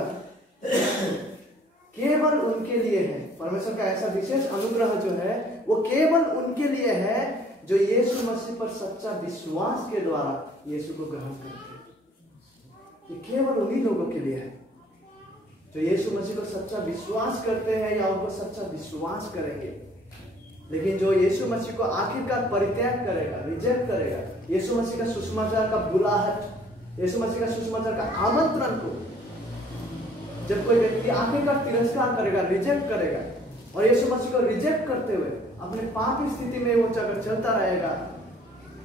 केवल उनके लिए है। परमेश्वर का ऐसा विशेष अनुग्रह जो है वो केवल उनके लिए है जो यीशु मसीह पर सच्चा विश्वास के द्वारा यीशु को ग्रहण करते हैं। ये केवल उन्हीं लोगों के लिए है जो यीशु मसीह को सच्चा विश्वास करते हैं या उनको सच्चा विश्वास करेंगे। लेकिन जो यीशु मसीह को आखिरकार परित्याग करेगा, रिजेक्ट करेगा, यीशु मसीह का सुसमाचार का बुलाहट, यीशु मसीह का सुसमाचार का आमंत्रण को जब कोई व्यक्ति आखिरकार तिरस्कार करेगा, रिजेक्ट करेगा, और यीशु मसीह को रिजेक्ट करते हुए अपने पापी स्थिति में वो अगर चलता रहेगा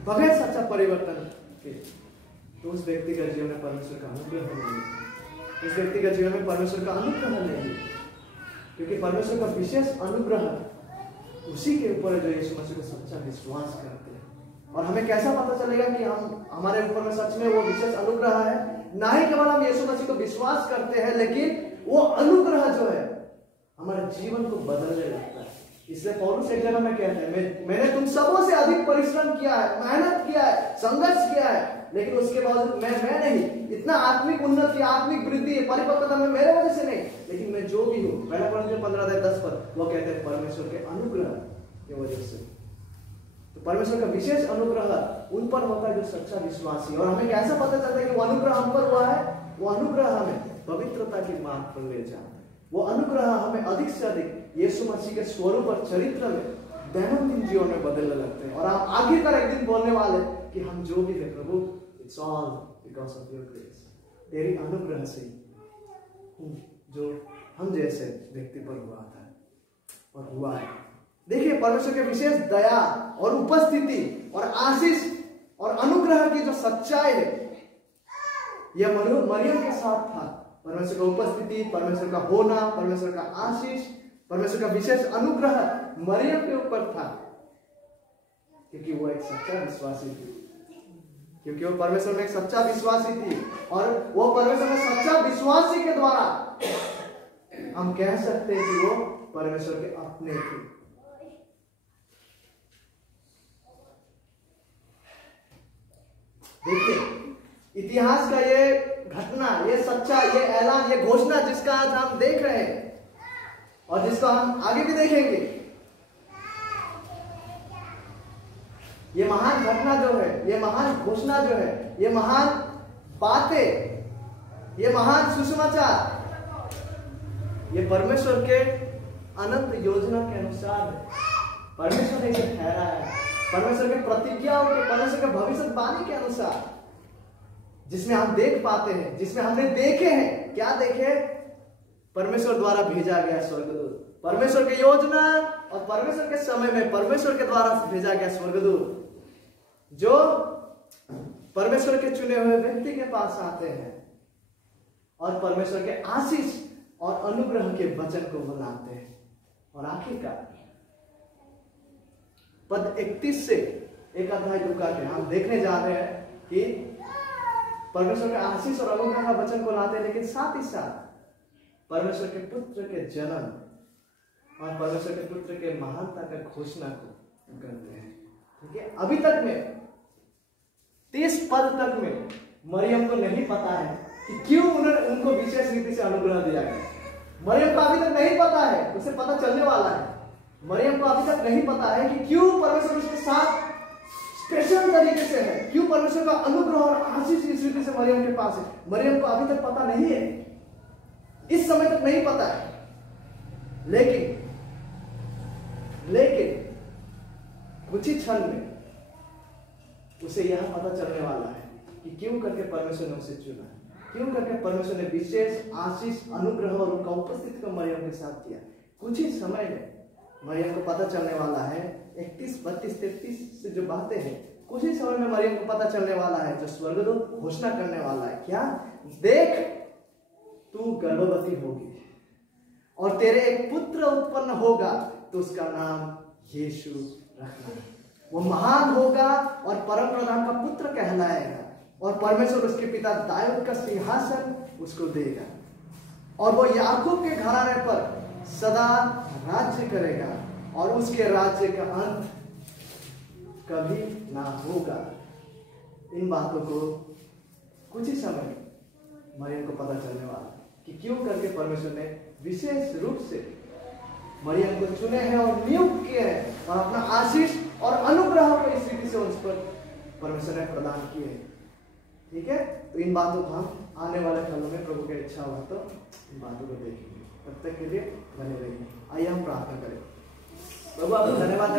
बगैर सच्चा परिवर्तन के, तो उस व्यक्ति का जीवन में परमेश्वर का अनुग्रह नहीं है। उस व्यक्ति का जीवन में परमेश्वर का अनुग्रह नहीं है, क्योंकि परमेश्वर का विशेष अनुग्रह उसी के ऊपर है जो यीशु मसीह को सच्चा विश्वास करते हैं। और हमें कैसा पता चलेगा कि हमारे ऊपर में सच में वो विशेष अनुग्रह है? ना ही केवल हम यीशु मसीह को विश्वास करते हैं, लेकिन वो अनुग्रह जो है हमारे जीवन को बदलने लगता है। इसलिए पौलुस एक जगह में कहते हैं, मैंने तुम सबों से अधिक परिश्रम किया है, मेहनत किया है, संघर्ष किया है, लेकिन उसके बावजूद मैं नहीं, इतना आत्मिक उन्नति, आत्मिक वृद्धि, परिपक्वता में मेरे वजह से नहीं, लेकिन मैं जो भी हूँ, पहला कोरिन्थियों 15:10 पर वो कहते हैं परमेश्वर के अनुग्रह की वजह से। तो परमेश्वर का विशेष अनुग्रह उन पर होता है जो सच्चा विश्वासी। और हमें कैसा पता चलता है कि वो अनुग्रह हम पर हुआ है? वो अनुग्रह हमें पवित्रता के मार्ग पर ले जाता है। वो अनुग्रह हमें अधिक से अधिक यीशु मसीह के स्वरूप और चरित्र में दैनंदिन जीवन में बदलने लगते हैं। और हम आखिरकार एक दिन बोलने वाले कि हम जो भी है प्रभु, it's all because of your grace, तेरी अनुग्रह से जो हम जैसे व्यक्ति पर हुआ था और हुआ है। देखिए परमेश्वर के विशेष दया और उपस्थिति और आशीष और अनुग्रह की जो सच्चाई है, यह मरियम के साथ था। परमेश्वर का उपस्थिति, परमेश्वर का होना, परमेश्वर का आशीष, परमेश्वर का विशेष अनुग्रह मरियम के ऊपर था, क्योंकि वो एक सच्चा विश्वासी थी, क्योंकि वो परमेश्वर में एक सच्चा विश्वासी थी। और वो परमेश्वर में सच्चा विश्वासी के द्वारा हम कह सकते हैं कि वो परमेश्वर के अपने थे। देखिए इतिहास का ये घटना, ये सच्चा, ये ऐलान, ये घोषणा जिसका आज हम देख रहे हैं और जिसको हम आगे भी देखेंगे, ये महान घटना जो है, ये महान घोषणा जो है, ये महान बातें, ये महान सुसमाचार, ये परमेश्वर के अनंत योजना के अनुसार है। परमेश्वर ने इसे ठहराया है, परमेश्वर के प्रतिज्ञाओं के, परमेश्वर के भविष्यवाणी के अनुसार, जिसमें हम देख पाते हैं, जिसमें हमने देखे हैं। क्या देखे? परमेश्वर द्वारा भेजा गया स्वर्गदूत, परमेश्वर की योजना और परमेश्वर के समय में परमेश्वर के द्वारा भेजा गया स्वर्गदूत, जो परमेश्वर के चुने हुए व्यक्ति के पास आते हैं और परमेश्वर के आशीष और अनुग्रह के वचन को बुलाते हैं। और आखिरकार पद 31 से एक अध्याय लूका के हम देखने जा रहे हैं कि परमेश्वर के आशीष और अनुग्रह का वचन को लाते हैं, लेकिन साथ ही साथ परमेश्वर के पुत्र के जन्म और परमेश्वर के पुत्र के महानता का घोषणा को करते हैं। ठीक है, अभी तक में 30 पद तक में मरियम को नहीं पता है कि क्यों उनको विशेष रीति से अनुग्रह दिया गया। मरियम को अभी तक नहीं पता है, उसे पता चलने वाला है। मरियम को अभी तक नहीं पता है कि क्यों परमेश्वर उसके साथ स्पेशल तरीके से है, क्यों परमेश्वर का अनुग्रह और आशीष इस रीति से मरियम के पास है। मरियम को अभी तक पता नहीं है, इस समय तक नहीं पता है। लेकिन कुछ ही क्षण में उसे यह पता चलने वाला है कि क्यों करके परमेश्वर ने उसे चुना, क्यों करके परमेश्वर ने विशेष आशीष, अनुग्रह और उनका उपस्थिति को मरियम के साथ किया। कुछ ही समय में मरियम को पता चलने वाला है। 31, 32, 33 से जो बातें हैं, कुछ ही समय में मरियम को पता चलने वाला है, जो स्वर्गदूत घोषणा करने वाला है। क्या? देख, तू गर्भवती होगी और तेरे एक पुत्र उत्पन्न होगा, तो उसका नाम यीशु रखना। वो महान होगा और परम प्रधान का पुत्र कहलाएगा, और परमेश्वर उसके पिता दाऊद का सिंहासन उसको देगा, और वो याकूब के घराने पर सदा राज्य करेगा, और उसके राज्य का अंत कभी ना होगा। इन बातों को कुछ ही समय मरियम को पता चलने वाला कि क्यों करके परमेश्वर ने विशेष रूप से मरियम को चुने हैं और नियुक्त किए हैं, और अपना आशीष और अनुग्रह को इस रीति से उस पर परमेश्वर ने प्रदान किए हैं। ठीक है, तो इन बातों को हम आने वाले क्षणों में प्रभु की इच्छा होगा तो इन बातों को देखेंगे। तब तक के लिए बने रहिए। आइए हम प्रार्थना करें। प्रभु आपको धन्यवाद।